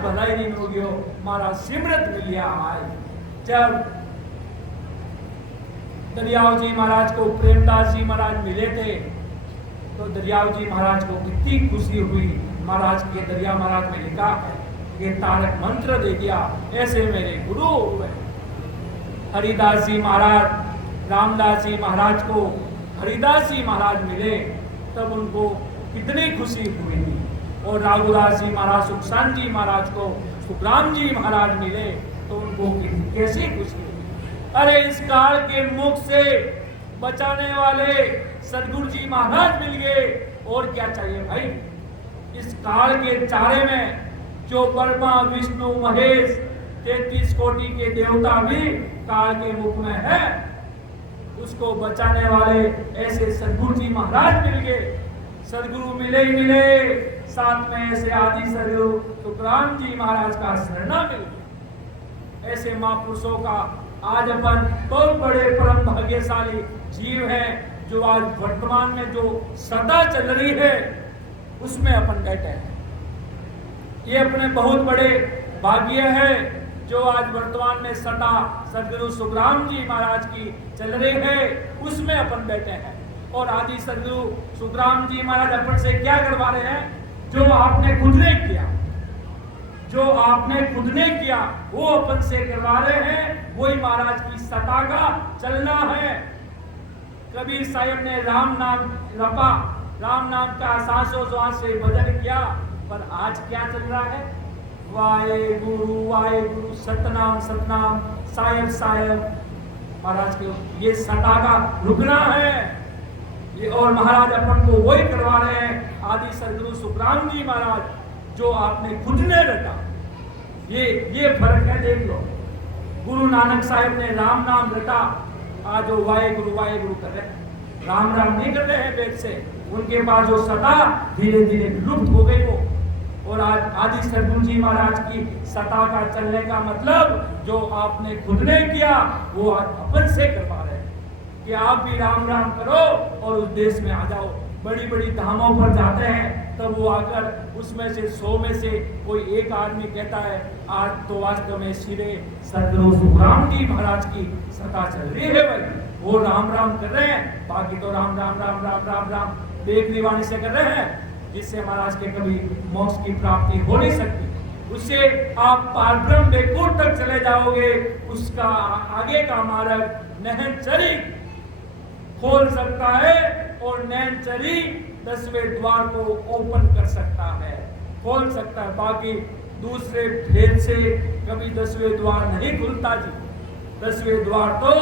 भलाई दिन हो गयो मारा सिमरत मिलिया आए। जब दरियाव जी महाराज को प्रेमदास जी महाराज मिले थे तो दरियाव जी महाराज को कितनी खुशी हुई। महाराज के दरिया महाराज में लिखा है कि तारक मंत्र दे दिया ऐसे मेरे गुरु हुए। हरिदास जी महाराज रामदास जी महाराज को हरिदास जी महाराज मिले तब उनको कितनी खुशी हुई थी। और रघुदास जी महाराज सुखसान जी महाराज को सुखराम जी महाराज मिले तो उनको कैसी खुशी हुई। अरे इस काल के मुख से बचाने वाले सदगुरु जी महाराज मिल गए, और क्या चाहिए भाई। इस काल के चारे में जो ब्रह्मा विष्णु महेश 33 कोटि के देवता भी काल के मुख में है, उसको बचाने वाले ऐसे सदगुरु जी महाराज मिल गए। सदगुरु मिले ही मिले, साथ में ऐसे आदि सदगुरु सुखराम जी महाराज का शरणा मिल गया। ऐसे महापुरुषों का आज अपन बहुत बड़े परम भाग्यशाली जीव हैं, जो आज वर्तमान में जो सदा चल रही है उसमें अपन बैठे हैं। ये अपने बहुत बड़े भाग्य है जो आज वर्तमान में सदा सदगुरु सुखराम जी महाराज की चल रही है, उसमें अपन बैठे हैं। और आदि सदगुरु सुखराम जी महाराज अपन से क्या करवा रहे हैं? जो आपने खुद ने किया, जो आपने खुद ने किया वो अपन से करवा रहे हैं। वही महाराज की सता का चलना है। कबीर साहब ने राम नाम रपा, राम नाम का सांसों सांस से भजन किया, पर आज क्या चल रहा है? वाहे गुरु सतनाम सतनाम साहेब साहेब। महाराज के ये सता का रुकना है ये, और महाराज अपन को वही करवा रहे हैं। आदि सदगुरु सुखराम जी महाराज, जो आपने खुद ने रटा, ये फर्क है। देख लो, गुरु नानक साहब ने राम नाम रटा, आज वो वाहे गुरु कर रहे हैं, राम राम नहीं कर रहे हैं वेद से। उनके पास जो सता धीरे धीरे लुप्त हो गई वो। और आज आदि सदगुरु जी महाराज की सता का चलने का मतलब, जो आपने खुद ने किया वो आज अपन से करवा रहे हैं कि आप भी राम राम करो और उस देश में आ जाओ। बड़ी बड़ी धामों पर जाते हैं तब वो आकर उसमें से 100 में से कोई एक आदमी कहता है आज तो वास्तव में श्री सदगुरु सुखराम जी महाराज की सता चल रही है भाई, वो राम राम कर रहे हैं। बाकी तो राम राम राम राम राम राम देखनी वाणी से कर रहे हैं, जिससे महाराज के कभी मोक्ष की प्राप्ति हो नहीं सकती। उससे आप पारब्रह्म बेकूट तक चले जाओगे। उसका आगे का मार्ग नैनचरी खोल सकता है, और नैनचरी 10वें द्वार को ओपन कर सकता है, खोल सकता है। बाकी दूसरे भेद से कभी 10वें द्वार नहीं खुलता जी। 10वें द्वार तो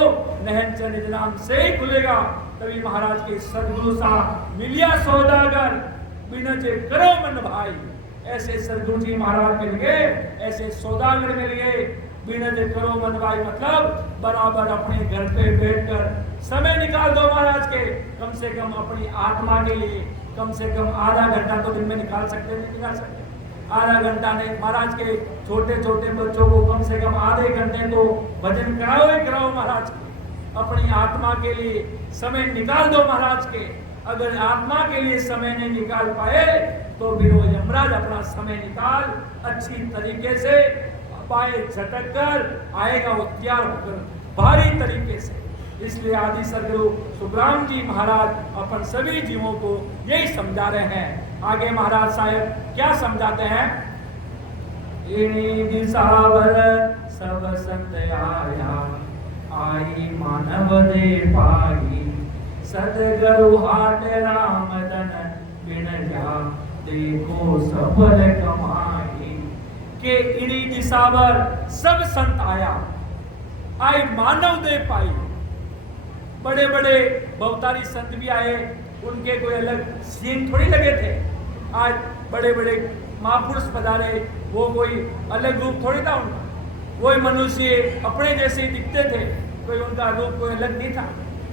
नैनचरी नाम से ही खुलेगा। तभी महाराज के सदगुरु सा मिलिया सौदागर, बिना जे करो मन भाई। ऐसे सदगुरु जी महाराज मिल गए, ऐसे सौदागर मिल गए, बिना जे करो मन भाई। मतलब बराबर अपने घर पे बैठकर समय निकाल दो महाराज के, कम से कम अपनी आत्मा के लिए कम से कम आधा घंटा तो दिन में निकाल सकते, नहीं निकाल सकते? आधा घंटा नहीं, महाराज के छोटे छोटे बच्चों को कम से कम आधे घंटे तो भजन कराओ ही कराओ महाराज के। अपनी आत्मा के लिए समय निकाल दो महाराज के। अगर आत्मा के लिए समय नहीं निकाल पाए तो फिर वो यमराज अपना समय निकाल अच्छी तरीके से पाए झटक कर आएगा, वो तैयार होकर भारी तरीके से। इसलिए आदि सदगुरु सुखराम जी महाराज अपन सभी जीवों को यही समझा रहे हैं। आगे महाराज साहब क्या समझाते हैं? दिशावर सब संत आया, आई मानव दे पाई, सदगुरु हाट राम दन बिन जा, देखो सफल कमाई। के इनी दिशावर सब संत आया, आई मानव दे पाई। बड़े बड़े बहुतारी संत भी आए, उनके कोई अलग सीन थोड़ी लगे थे। आज बड़े बड़े महापुरुष पधारे, वो कोई अलग रूप थोड़ी था उनका। वही मनुष्य अपने जैसे ही दिखते थे, कोई उनका रूप कोई अलग नहीं था।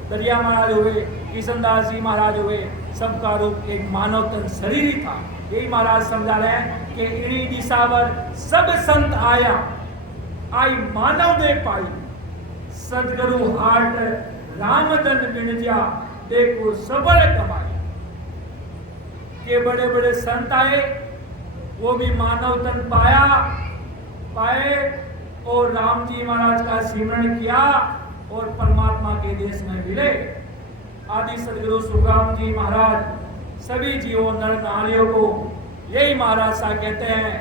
दरिया महाराज हुए, किशनदास जी महाराज हुए, सबका रूप एक मानव तन शरीर ही था। यही महाराज समझा रहे हैं कि इनी दिशावर सब संत आया, आई मानव दे पाई, सदगुरु हाट रामदन बिन जा, देखो सबल कमाई। के बड़े बड़े संत आए, वो भी मानव तन पाए और राम जी महाराज का सिमरण किया और परमात्मा के देश में मिले। आदि सदगुरु सुखराम जी महाराज सभी जीवों नर नारियों को यही महाराज सा कहते हैं,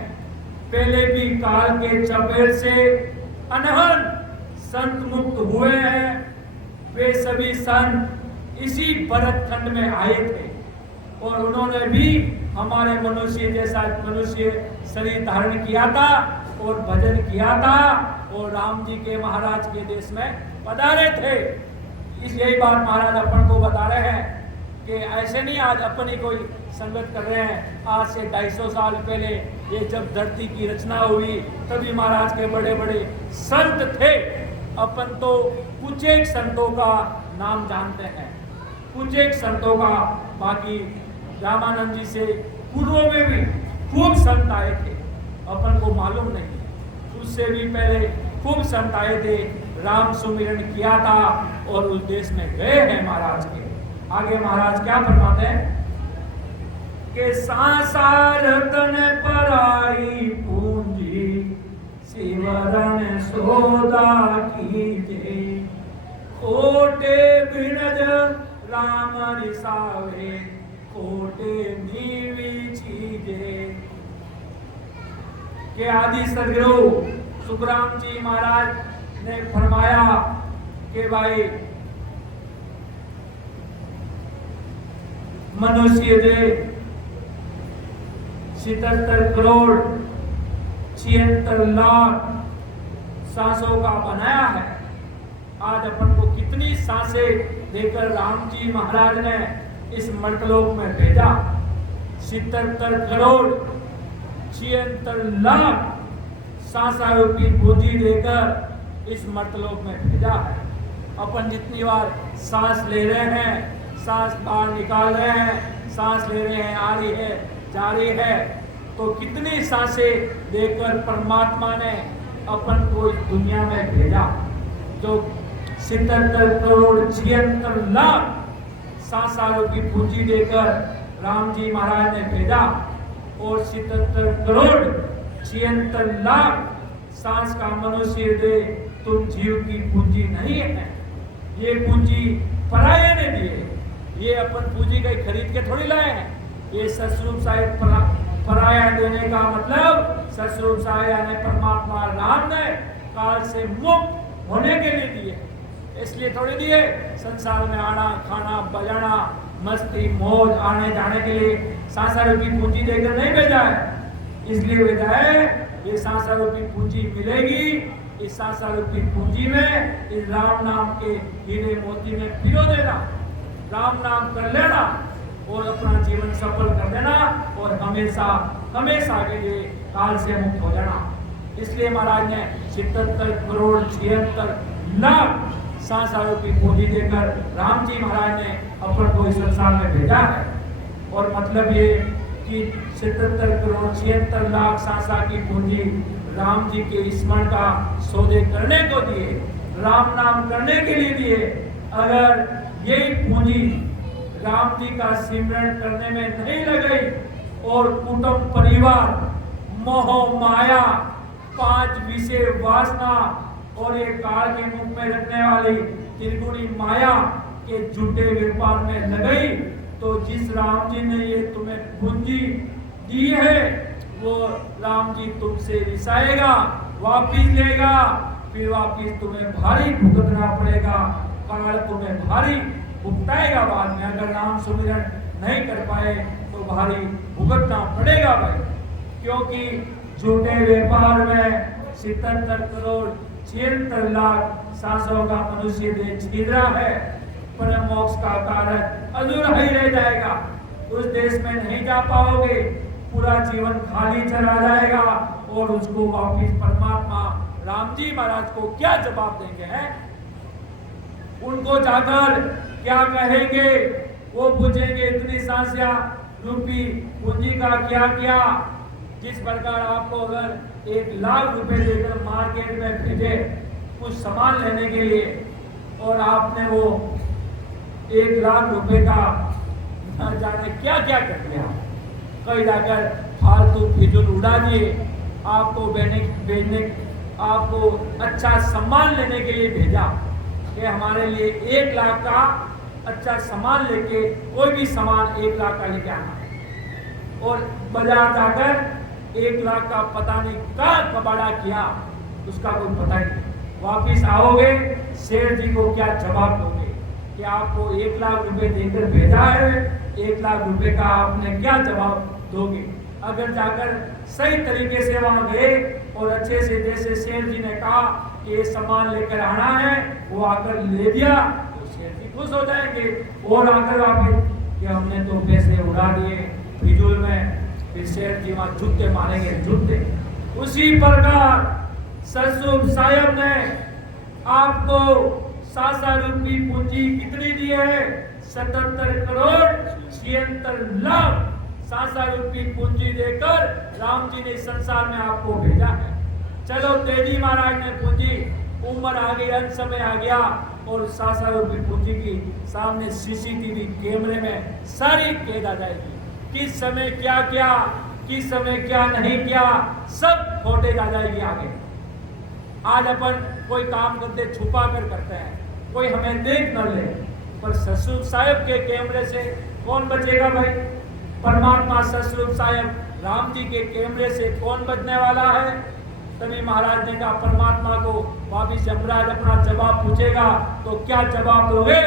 पहले भी काल के चपेट से अनहन संत मुक्त हुए हैं। वे सभी संत इसी भरत खंड में आए थे और उन्होंने भी हमारे मनुष्य जैसा मनुष्य शरीर धारण किया था और भजन किया था और राम जी के महाराज के देश में पधारे थे। इस यही बात महाराज अपन को बता रहे हैं कि ऐसे नहीं आज अपन ही कोई संगत कर रहे हैं। आज से 250 साल पहले ये जब धरती की रचना हुई तभी महाराज के बड़े बड़े संत थे। अपन तो कुछ एक संतों का नाम जानते हैं, कुछ एक संतों का, बाकी रामानंद जी से पूर्व में भी खूब संत आए थे, अपन को मालूम नहीं है। उससे भी पहले खूब संत आए थे, राम सुमिरन किया था और उस देश में गए हैं महाराज के। आगे महाराज क्या फरमाते हैं कि सांसार तन पराई पूंजी, सिमरन सोदा कीजे, कोटे बिनज राम रिसावे, कोटे नीवी चीजे। के आदि सदगुरु सुखराम जी महाराज ने फरमाया कि भाई मनुष्य ने 77 करोड़ 76 लाख सांसों का बनाया है। आज अपन को कितनी सांसें देकर राम जी महाराज ने इस मर्तलोक में भेजा। 77 करोड़ 76 लाख सांसा रूपी पूंजी देकर इस मर्तलोक में भेजा है। अपन जितनी बार सांस ले रहे हैं, सांस बाहर निकाल रहे हैं, सांस ले रहे हैं, आ रही है, जा रही है, तो कितनी सांसें देकर परमात्मा ने अपन को इस दुनिया में भेजा। जो 77 करोड़ 76 लाख सांसारों की पूंजी देकर राम जी महाराज ने भेजा और 77 करोड़ 76 लाख सांस का मनुष्य दे तुम जीव की पूंजी नहीं है। ये पूंजी पराये ने दिए, ये अपन पूंजी कहीं खरीद के थोड़ी लाए हैं। ये ससुर साहिब पराया देने का मतलब ससुर साहिब यानी परमात्मा राम ने काल से मुक्त होने के लिए दिए, इसलिए थोड़ी दिए संसार में आना खाना बजाना मस्ती मौज आने जाने के लिए सांसारों की पूंजी देकर नहीं भेजा है। इसलिए भेजा है ये सांसारों की पूंजी मिलेगी, इस सांसारों की पूंजी में इस राम नाम के हीरे मोती में पिरो देना, राम नाम कर लेना और अपना जीवन सफल कर देना और हमेशा हमेशा के लिए काल से मुक्त हो जाना। इसलिए महाराज ने 77 करोड़ 76 लाख सांसारों की पूंजी देकर राम जी महाराज ने अपन को इस संसार में भेजा है। और मतलब ये कि 77 करोड़ 76 लाख सांसा की पूंजी राम जी के स्मरण का सौदे करने को दिए, राम नाम करने के लिए दिए। अगर यही पूंजी राम जी का सिमरण करने में नहीं लगाई और कुटुंब परिवार मोह माया 5 विषय वासना और ये काल के मुख में रखने वाली त्रिगुणी माया के झूठे व्यापार में लगाई तो जिस राम जी ने ये तुम्हें पूंजी दी है वो राम जी तुमसे रिसाएगा, वापिस लेगा, फिर वापिस तुम्हें भारी भुगतना पड़ेगा, काल तुम्हें भारी भुगताएगा बाद में। अगर नाम सुमिरन नहीं कर पाए तो भारी भुगतना पड़ेगा भाई, क्योंकि झूठे व्यापार में 77 करोड़ 76 लाख सांसों का मनुष्य देह छिद्रा है, परम मोक्ष का कारण अधूरा ही रह जाएगा। उस देश में नहीं जा पाओगे, पूरा जीवन खाली चला जाएगा और उसको वापिस परमात्मा राम जी महाराज को क्या जवाब देंगे हैं? उनको जाकर क्या कहेंगे? वो पूछेंगे इतनी सांसिया रूपी पूंजी का क्या किया? जिस प्रकार आपको अगर 1 लाख रुपए देकर मार्केट में भेजे कुछ सामान लेने के लिए और आपने वो 1 लाख रुपए का न जाने क्या क्या कर लिया, कहीं जाकर फालतू फिजूल उड़ा दिए, आपको भेजने आपको अच्छा सामान लेने के लिए भेजा कि हमारे लिए 1 लाख का अच्छा सामान लेके कोई भी सामान 1 लाख का लेके आना है और बाजार जाकर 1 लाख का पता नहीं क्या कबाड़ा किया उसका कोई पता नहीं। वापिस आओगे सेठ जी को क्या जवाब दोगे कि आपको 1 लाख रुपए देकर भेजा है, 1 लाख रुपए का आपने क्या जवाब दोगे? अगर जाकर सही तरीके से वहां गए और अच्छे से जैसे सेठ जी ने कहा कि ये सामान लेकर आना है, वो आकर ले दिया तो सेठ जी खुश हो जाएंगे और आकर वापिस कि हमने तो पैसे उड़ा दिए फिजूल में, फिर सेठ जी वहां जूते मारेंगे जूते। उसी प्रकार ससुर साहब ने आपको सासा रूपी पूंजी कितनी दी है? 77 करोड़ 76 लाख सासा रूपी पूंजी देकर राम जी ने संसार में आपको भेजा है। चलो तेजी महाराज ने पूंजी, उम्र आ गई, अंत समय आ गया और सासा रूपी पूंजी की सामने सीसीटीवी कैमरे में सारी कैद आ जाएगी। किस समय क्या किया, किस समय क्या नहीं किया, सब फुटेज आ जाएगी आगे। आज अपन कोई काम करते छुपा कर करते हैं, कोई हमें देख न ले, पर ससुर साहब के कैमरे से कौन बचेगा भाई? परमात्मा ससुर साहब राम जी के कैमरे से कौन बचने वाला है? तभी महाराज ने कहा परमात्मा को वापिस यमराज अपना जवाब पूछेगा तो क्या जवाब दोगे?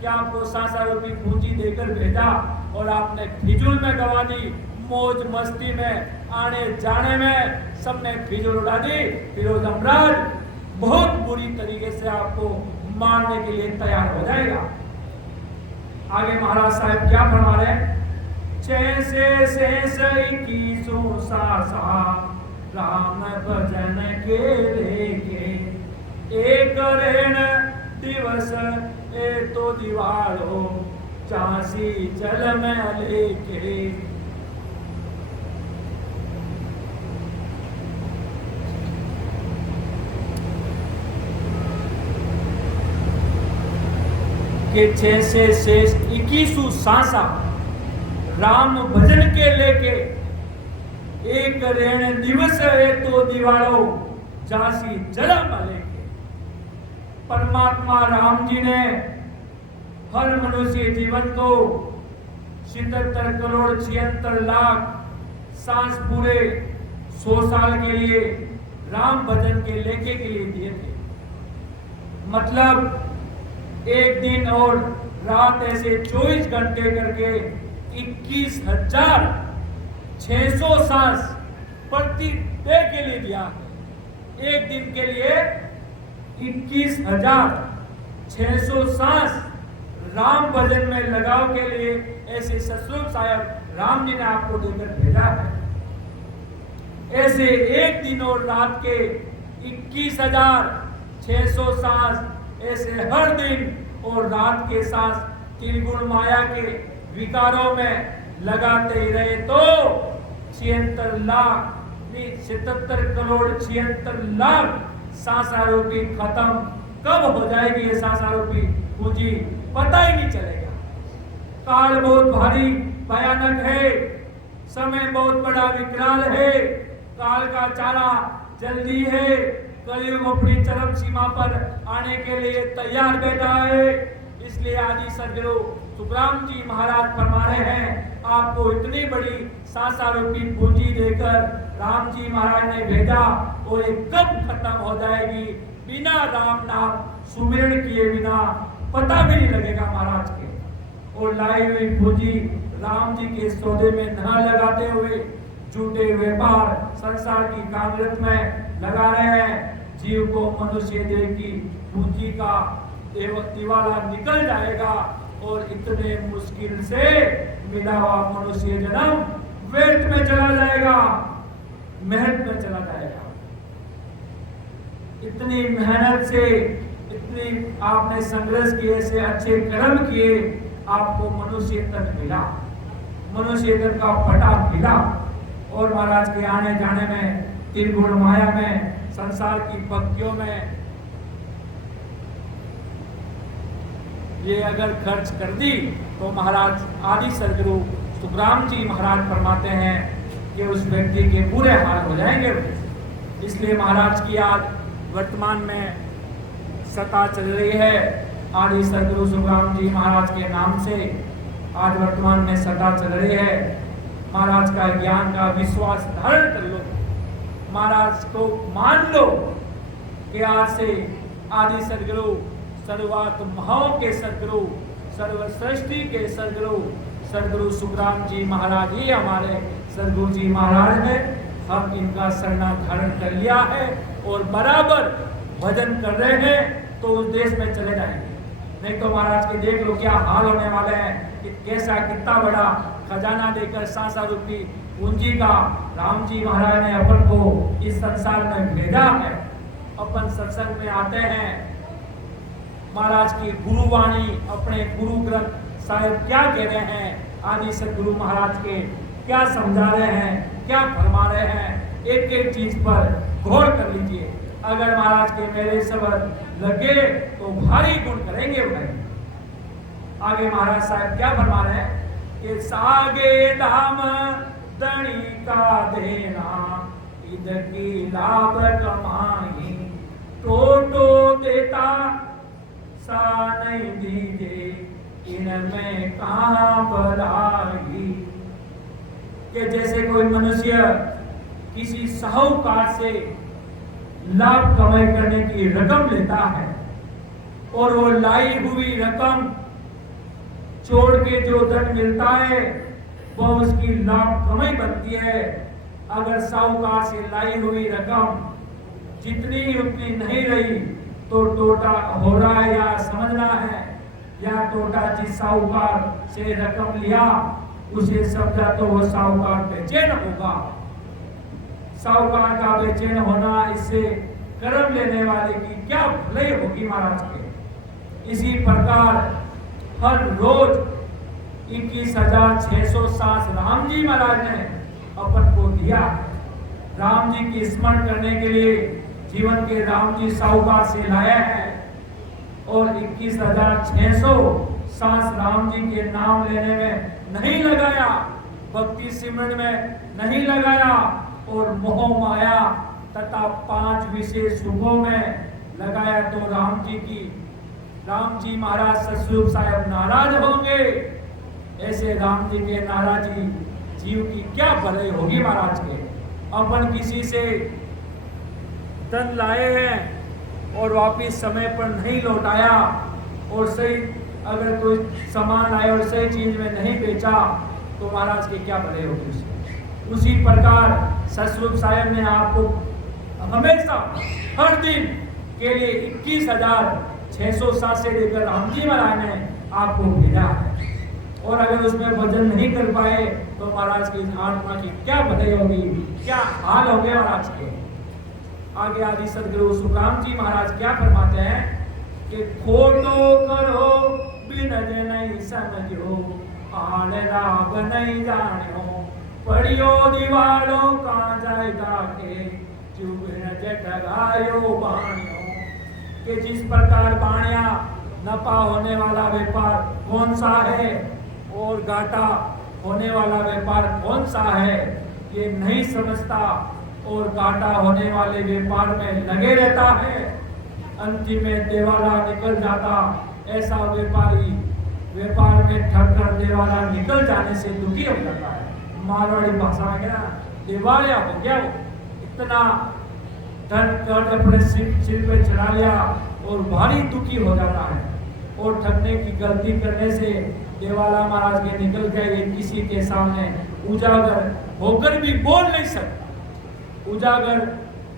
क्या आपको सासा रूपी पूंजी देकर भेजा और आपने फिजूल में गवा दी, मौज मस्ती में, आने जाने में सबने फिजूल उड़ा दी। फिर वो यमराज बहुत बुरी तरीके से आपको मारने के लिए तैयार हो जाएगा। आगे महाराज साहब क्या फरमा रहे हैं? 6 से 21 सासा राम भजन के लेके, एक ऋण दिवस ए तो दिवालो चासी जल में लेके। के 6 से 21 सासा राम भजन के लेके, एक ऋण दिवस है तो दिवालो जासी जलम लेके। परमात्मा राम जी ने हर मनुष्य जीवन को 77 करोड़ 76 लाख सांस पूरे 100 साल के लिए राम भजन के लेके के लिए दिए थे। मतलब एक दिन और रात ऐसे 24 घंटे करके 21,600 सांस प्रति डे के लिए दिया है। एक दिन के लिए 21,600 सांस राम भजन में लगाव के लिए ऐसे ससुर साहब राम जी ने आपको देकर भेजा है। ऐसे एक दिन और रात के 21,600 सांस ऐसे हर दिन और रात के सांस त्रिगुण माया के विकारों में लगाते ही रहे तो 77 करोड़ 76 लाख सांसा रूपी खत्म कब हो जाएगी? ये सांसा रूपी पूंजी पता ही नहीं चलेगा। काल बहुत भारी भयानक है, समय बहुत बड़ा विकराल है, काल का चाला जल्दी है, कलयुग अपनी चरम सीमा पर आने के लिए तैयार बैठा है। इसलिए आदि सदगुरु सुखराम जी महाराज फरमा रहे हैं, आपको इतनी बड़ी सांसा रूपी पूंजी देकर राम जी महाराज ने भेजा और ये कब खत्म हो जाएगी? बिना राम नाम सुमिरन किए बिना पता भी नहीं लगेगा महाराज के। और लाई हुई पूंजी राम जी के सौदे में न लगाते हुए झूठे व्यापार संसार की कांग्रेस में लगा रहे हैं। जीव को मनुष्य देह की पूंजी का दिवाला निकल जाएगा और इतने मुश्किल से मिला हुआ मनुष्य जन्म व्यर्थ में चला जाएगा, मेहनत में चला जाएगा। इतनी मेहनत से इतनी आपने संघर्ष किए, से अच्छे कर्म किए, आपको मनुष्य तन मिला, मनुष्य तन का पटा मिला। और महाराज के आने जाने में त्रिगुण माया में संसार की भक्तियों में ये अगर खर्च कर दी तो महाराज आदि सदगुरु सुखराम जी महाराज फरमाते हैं कि उस व्यक्ति के बुरे हाल हो जाएंगे। इसलिए महाराज की आज वर्तमान में सत्ता चल रही है। आदि सदगुरु सुखराम जी महाराज के नाम से आज वर्तमान में सत्ता चल रही है। महाराज का ज्ञान का विश्वास धारण कर लो, महाराज को मान लो कि आज से आदि सदगुरु सर्वात्माओं के सदगुरु, सर्वसृष्टि के सदगुरु, सदगुरु सुखराम जी महाराज ही हमारे सदगुरु जी महाराज हैं। हम इनका शरणा धारण कर लिया है और बराबर भजन कर रहे हैं तो उस देश में चले जाएंगे। नहीं तो महाराज के देख लो क्या हाल होने वाले हैं कि कैसा कितना बड़ा खजाना देकर सांसा रूपी पूंजी का राम जी महाराज ने अपन को इस संसार में भेजा है। अपन सत्संग में आते हैं, महाराज की गुरुवाणी, अपने गुरु ग्रंथ साहिब क्या कह रहे हैं, आदि सदगुरु महाराज के क्या समझा रहे हैं, क्या फरमा रहे हैं, एक एक चीज पर गौर कर लीजिए। अगर महाराज के मेरे शब्द लगे तो भारी गुण करेंगे भाई। आगे महाराज साहब क्या फरमा रहे हैं कि सागे धाम दणी का देना इद की लाभ कमाई, टोटो देता सा नहीं दीजे इनमें कहां भलाई। कि जैसे कोई मनुष्य किसी साहूकार से लाभ कमाई करने की रकम लेता है और वो लाई हुई रकम छोड़ के जो धन मिलता है वह उसकी लाभ कमाई बनती है। अगर साहूकार से लाई हुई रकम जितनी उतनी नहीं रही तो टोटा हो रहा है या समझना है, या टोटा जिस साहूकार से रकम लिया उसे समझा तो वो साहूकार बेचैन होगा। साहूकार का बेचैन होना, इससे कर्म लेने वाले की क्या भलाई होगी महाराज के। इसी प्रकार हर रोज 21,600 राम जी महाराज ने अपन को दिया। राम जी की स्मरण करने के लिए जीवन के राम जी साहूकार से लाया है और 21,600 राम जी के नाम लेने में नहीं लगाया, भक्ति सिमरन में नहीं लगाया और मोह माया तथा 5 विशेष शुभों में लगाया तो राम जी महाराज सतस्वरूप साहब नाराज होंगे। ऐसे राम जी के नाराजी जीव की क्या भलाई होगी महाराज के। अपन किसी से धन लाए हैं और वापिस समय पर नहीं लौटाया और सही अगर कोई सामान लाए और सही चीज में नहीं बेचा तो महाराज की क्या भलाई होगी उससे। उसी प्रकार सतस्वरूप साहब ने आपको हमेशा हर दिन के लिए 21,607 से लेकर राम जी महाराज ने आपको भेजा है और अगर उसमें वजन नहीं कर पाए तो महाराज की आत्मा की क्या भलाई होगी, क्या हाल हो गया महाराज के। आगे आदि सदगुरु सुखराम जी महाराज क्या फरमाते हैं कि खोटो करो बिनज नहीं समझो, आन राग नहीं जानो, पढ़ियो दीवारों का जाएगा के चुभ न जगायो बाणियों। कि जिस प्रकार बाणिया नफा होने वाला व्यापार कौन सा है और घाटा होने वाला व्यापार कौन सा है ये नहीं समझता और घाटा होने वाले व्यापार में लगे रहता है, अंतिम में देवाला निकल जाता। ऐसा व्यापारी व्यापार में ठग कर देवाला निकल जाने से दुखी हो जाता है। मारवाड़ी भाषा में क्या देवालिया हो गया, वो इतना धन कर्ज अपने सिर पे चढ़ा लिया और भारी दुखी हो जाता है और ठगने की गलती करने से देवाला महाराज के निकल गए। किसी के सामने उजागर होकर भी बोल नहीं सकता, उजागर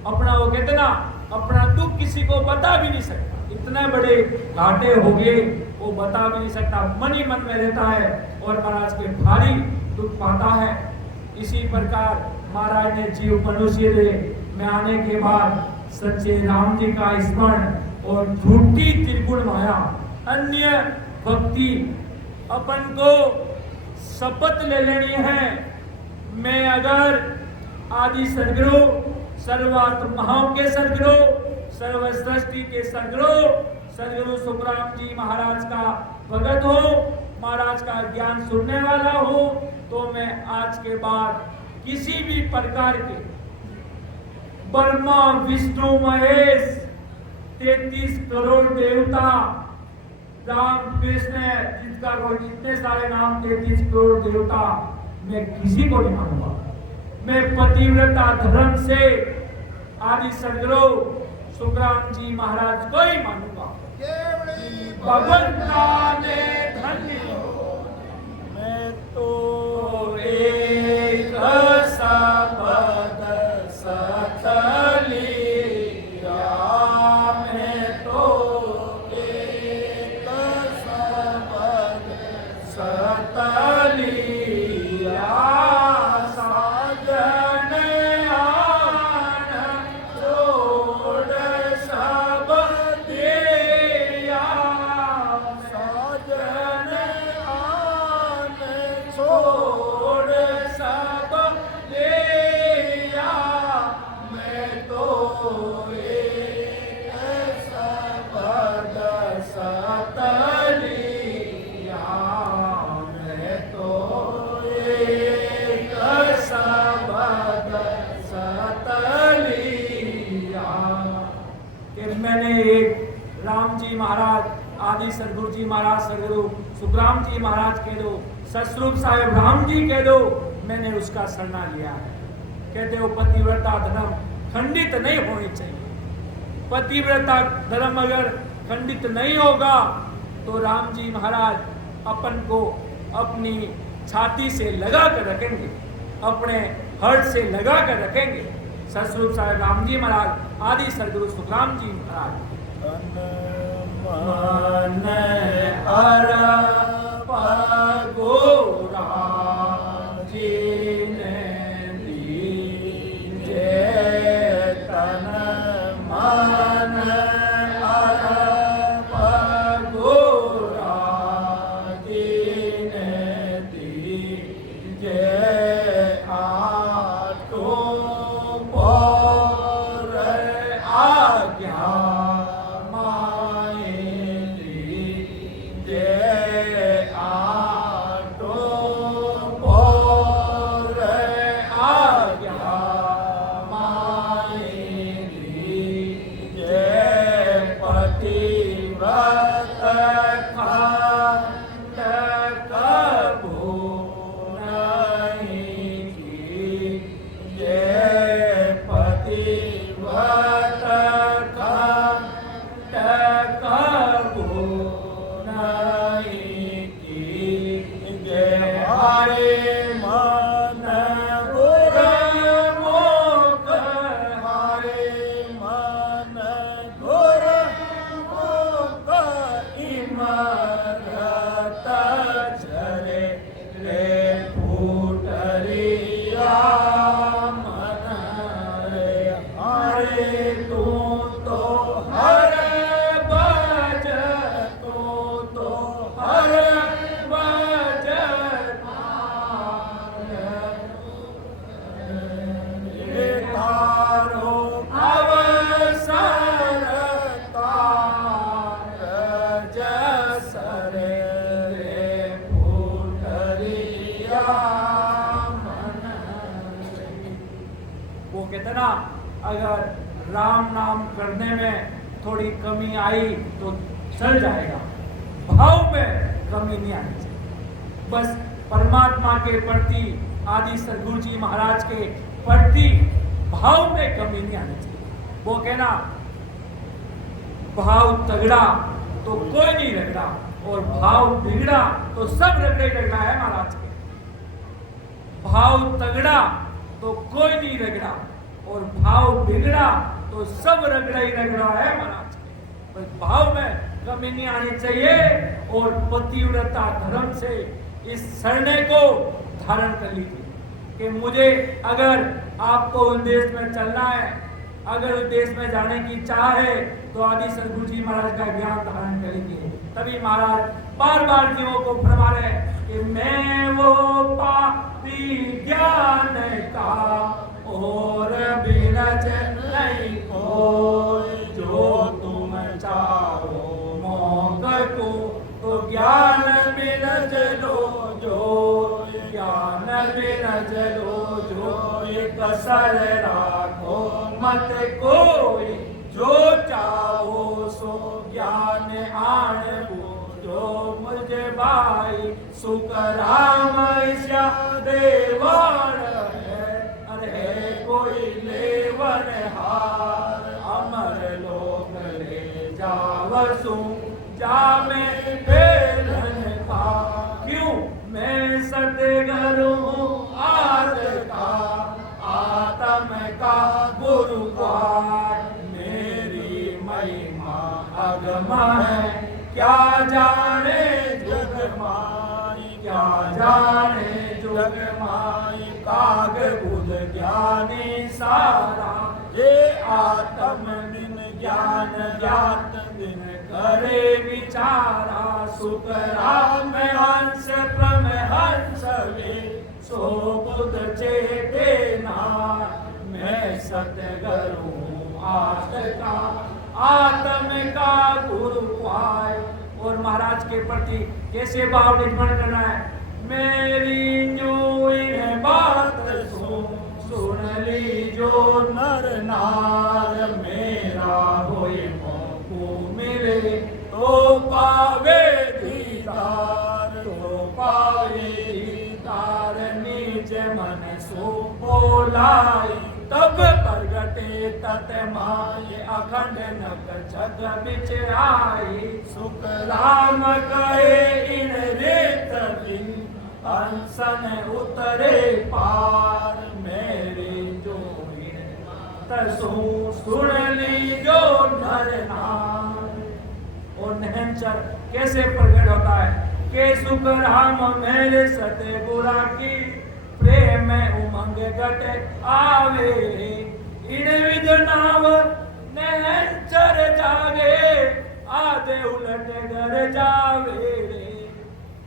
अपना वो कहते ना अपना दुख किसी को बता भी नहीं सकता, इतने बड़े घाटे हो गए वो बता भी नहीं सकता, मन ही मन में रहता है और महाराज के भारी दुख पाता है। इसी प्रकार महाराज ने जीव मनुष्य में आने के बाद सच्चे राम जी का स्मरण और झूठी त्रिगुण माया अन्य भक्ति अपन को शपथ ले लेनी है। मैं अगर आदि सदगुरु सर्वात्माओं के सदगुरु सर्व सृष्टि के सदगुरु सदगुरु सुखराम जी महाराज का भगत हो, महाराज का ज्ञान सुनने वाला हो, तो मैं आज के बाद किसी भी प्रकार के ब्रह्मा विष्णु महेश 33 करोड़ देवता राम कृष्ण जिसका इतने सारे नाम 33 करोड़ देवता मैं किसी को नहीं मानूंगा। मैं पतिव्रता धर्म से आदि सदगुरु सुखराम जी महाराज को ही मानूंगा। भगवंता ने धन्य हो मैं तो एक शपथ सत लिया, मैं तो एक शपथ सत लिया, साजन आन छोड़ सब दिया। राम जी महाराज आदि सदगुरु जी महाराज सदगुरु सुखराम जी महाराज कह दो, सतस्वरूप साहेब राम जी कह दो, मैंने उसका शरणा लिया है। कहते हो पतिव्रता धर्म खंडित नहीं होनी चाहिए। पतिव्रता धर्म अगर खंडित नहीं होगा तो राम जी महाराज अपन को अपनी छाती से लगा कर रखेंगे, अपने हर्ट से लगा कर रखेंगे। सतस्वरूप साहेब राम जी महाराज आदि सदगुरु सुखराम जी महाराज। मन अरप गोरा जीने दीजे तन मन अरप गोरा जीने दीजे आटो पर आज्ञा वो कहते ना, अगर राम नाम करने में थोड़ी कमी आई तो चल जाएगा, भाव में कमी नहीं आनी चाहिए। बस परमात्मा के प्रति आदि सदगुरु जी महाराज के प्रति भाव में कमी नहीं आनी चाहिए। वो कहना भाव तगड़ा तो कोई नहीं रगड़ा, और भाव बिगड़ा तो सब रगड़े रगड़ा है महाराज के। भाव तगड़ा तो कोई नहीं रगड़ा, और भाव बिगड़ा तो सब रगड़ा ही रगड़ा है महाराज के। बस भाव में कमी नहीं आनी चाहिए, और पतिव्रता धर्म से इस शरणे को धारण कर लीजिए कि मुझे अगर आपको उस देश में चलना है, अगर उस देश में जाने की चाह है, तो आदि सदगुरु जी महाराज का ज्ञान धारण कर लीजिए। तभी महाराज बार बार जीवों को फरमा रहे कि मैं वो पापी ज्ञान का और बिरज नहीं कोई, जो तुम चाहो मौका को तो ज्ञान बिरज लो, जो ज्ञान बिरज लो, जो एक कसर राखो मत कोई, जो चाहो सो ज्ञान आन वो, जो मुझे भाई सुख राम श्या देवर है, अरे कोई लेवर हार, अमर लोक ले जावसु जामे बेलन का, क्यों मैं सतगर हूँ आद का, आत्म का गुरु का, मेरी महिमा अगम है, क्या जाने जग माई, क्या जाने जग माई, काग बुध ज्ञानी सारा, ये आत्म दिन ज्ञान ज्ञात दिन करे विचारा, सुख राम हंस प्रम हंस वे, सो बुध चेते नार, मैं सतगुरु आस का, आत्म का गुरु पाए। और महाराज के प्रति कैसे भाव निर्माण करना है, मेरी जो बात सुन ली जो नर नार, मेरा होए मोको मेरे पावे दीदार, तो पावे दीदार, निज मन सो बोलाई, तब प्रगटे तत माय, अखंड नग जग बिच आई। सुख राम कहे इन रेत बिन, अनसन उतरे पार, मेरे जो तसो सुन ली जो नर नार। और नहनचर कैसे प्रकट होता है के सुख राम मेरे सते बुरा की, प्रेम में उमंग घट आवे, इन विध नाव नहनचर जागे, आधे उलट घर जावे।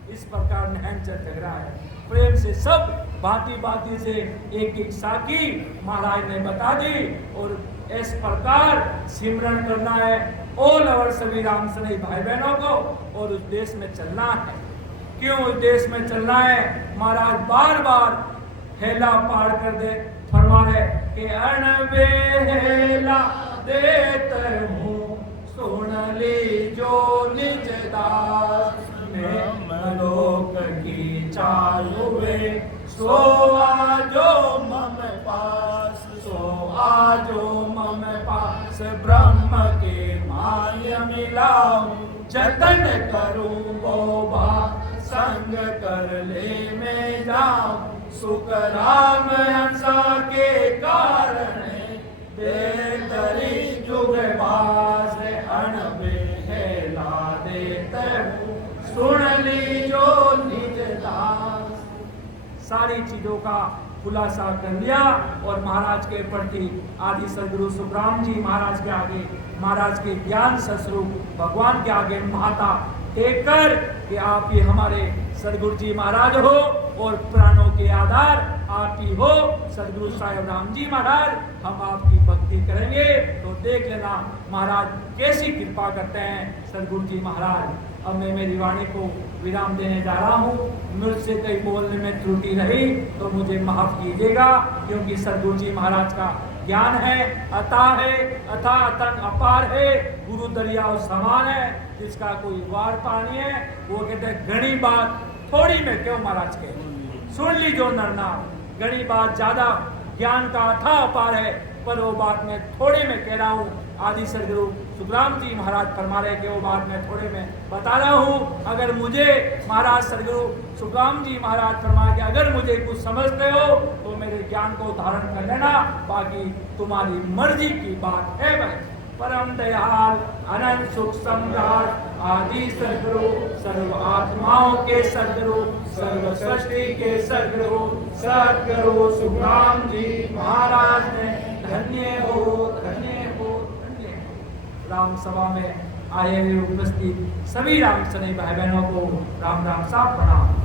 इस प्रकार नहनचर जग रहा है प्रेम से, सब भांति भांति से एक एक साखी महाराज ने बता दी। और इस प्रकार सिमरन करना है ऑल ओवर सभी राम सनई भाई बहनों को, और उस देश में चलना है। क्यों उस देश में चलना है? महाराज बार बार हेला पार कर दे फरमा है कि अणबेला देत हूँ, सुन ली जो निज दास, लोक की चालू वे, सो आजो मम पास, सो आजो मम पास, ब्रह्म के माय मिलाऊं, जतन करूं बोबा, संग कर ले में जाऊं, सुख राम हंसा के कारण, बेदरी जुग बास, अणबेला देत हूँ, सुन ली जो निज दास। सारी चीजों का खुलासा कर लिया और महाराज के प्रति आदि सदगुरु सुखराम जी महाराज के आगे, महाराज के ज्ञान स्वरूप भगवान के आगे माथा टेक कर कि आप ही हमारे सदगुरु जी महाराज हो और प्राणों के आधार आप ही हो सदगुरु साहिब राम जी महाराज, हम आपकी भक्ति करेंगे। तो देख लेना महाराज कैसी कृपा करते हैं सदगुरु जी महाराज। अब मैं मेरी वाणी को विराम देने जा रहा हूँ। मुझसे कहीं बोलने में त्रुटि रही तो मुझे माफ कीजिएगा, क्योंकि सदगुरु जी महाराज का ज्ञान है, अथाह है, अथाह अतन अपार है, गुरु दरिया समान है, जिसका कोई वार पानी है। वो कहते हैं घनी बात थोड़ी में क्यों महाराज के, सुन ली जो नरना, घनी बात ज्यादा ज्ञान का अथाह अपार है, पर वो बात मैं थोड़े में कह रहा हूँ। आदि सदगुरु सुखराम जी महाराज फरमा रहे कि वो बात मैं थोड़े में बता रहा हूँ। अगर मुझे महाराज सदगुरु सुखराम जी महाराज फरमा के अगर मुझे कुछ समझते हो तो मेरे ज्ञान को धारण कर लेना, बाकी तुम्हारी मर्जी की बात है भाई। परम दयाल अनंत सुख सम्राट आदि सदगुरु, सर्व आत्माओं के सदगुरु, सर्व सृष्टि के सदगुरु, सदगुरु सुखराम जी महाराज ने धन्य हो, धन्य हो, धन्य हो। राम सभा में आए हुए उपस्थित सभी राम सनई भाई बहनों को राम राम साहब प्रणाम।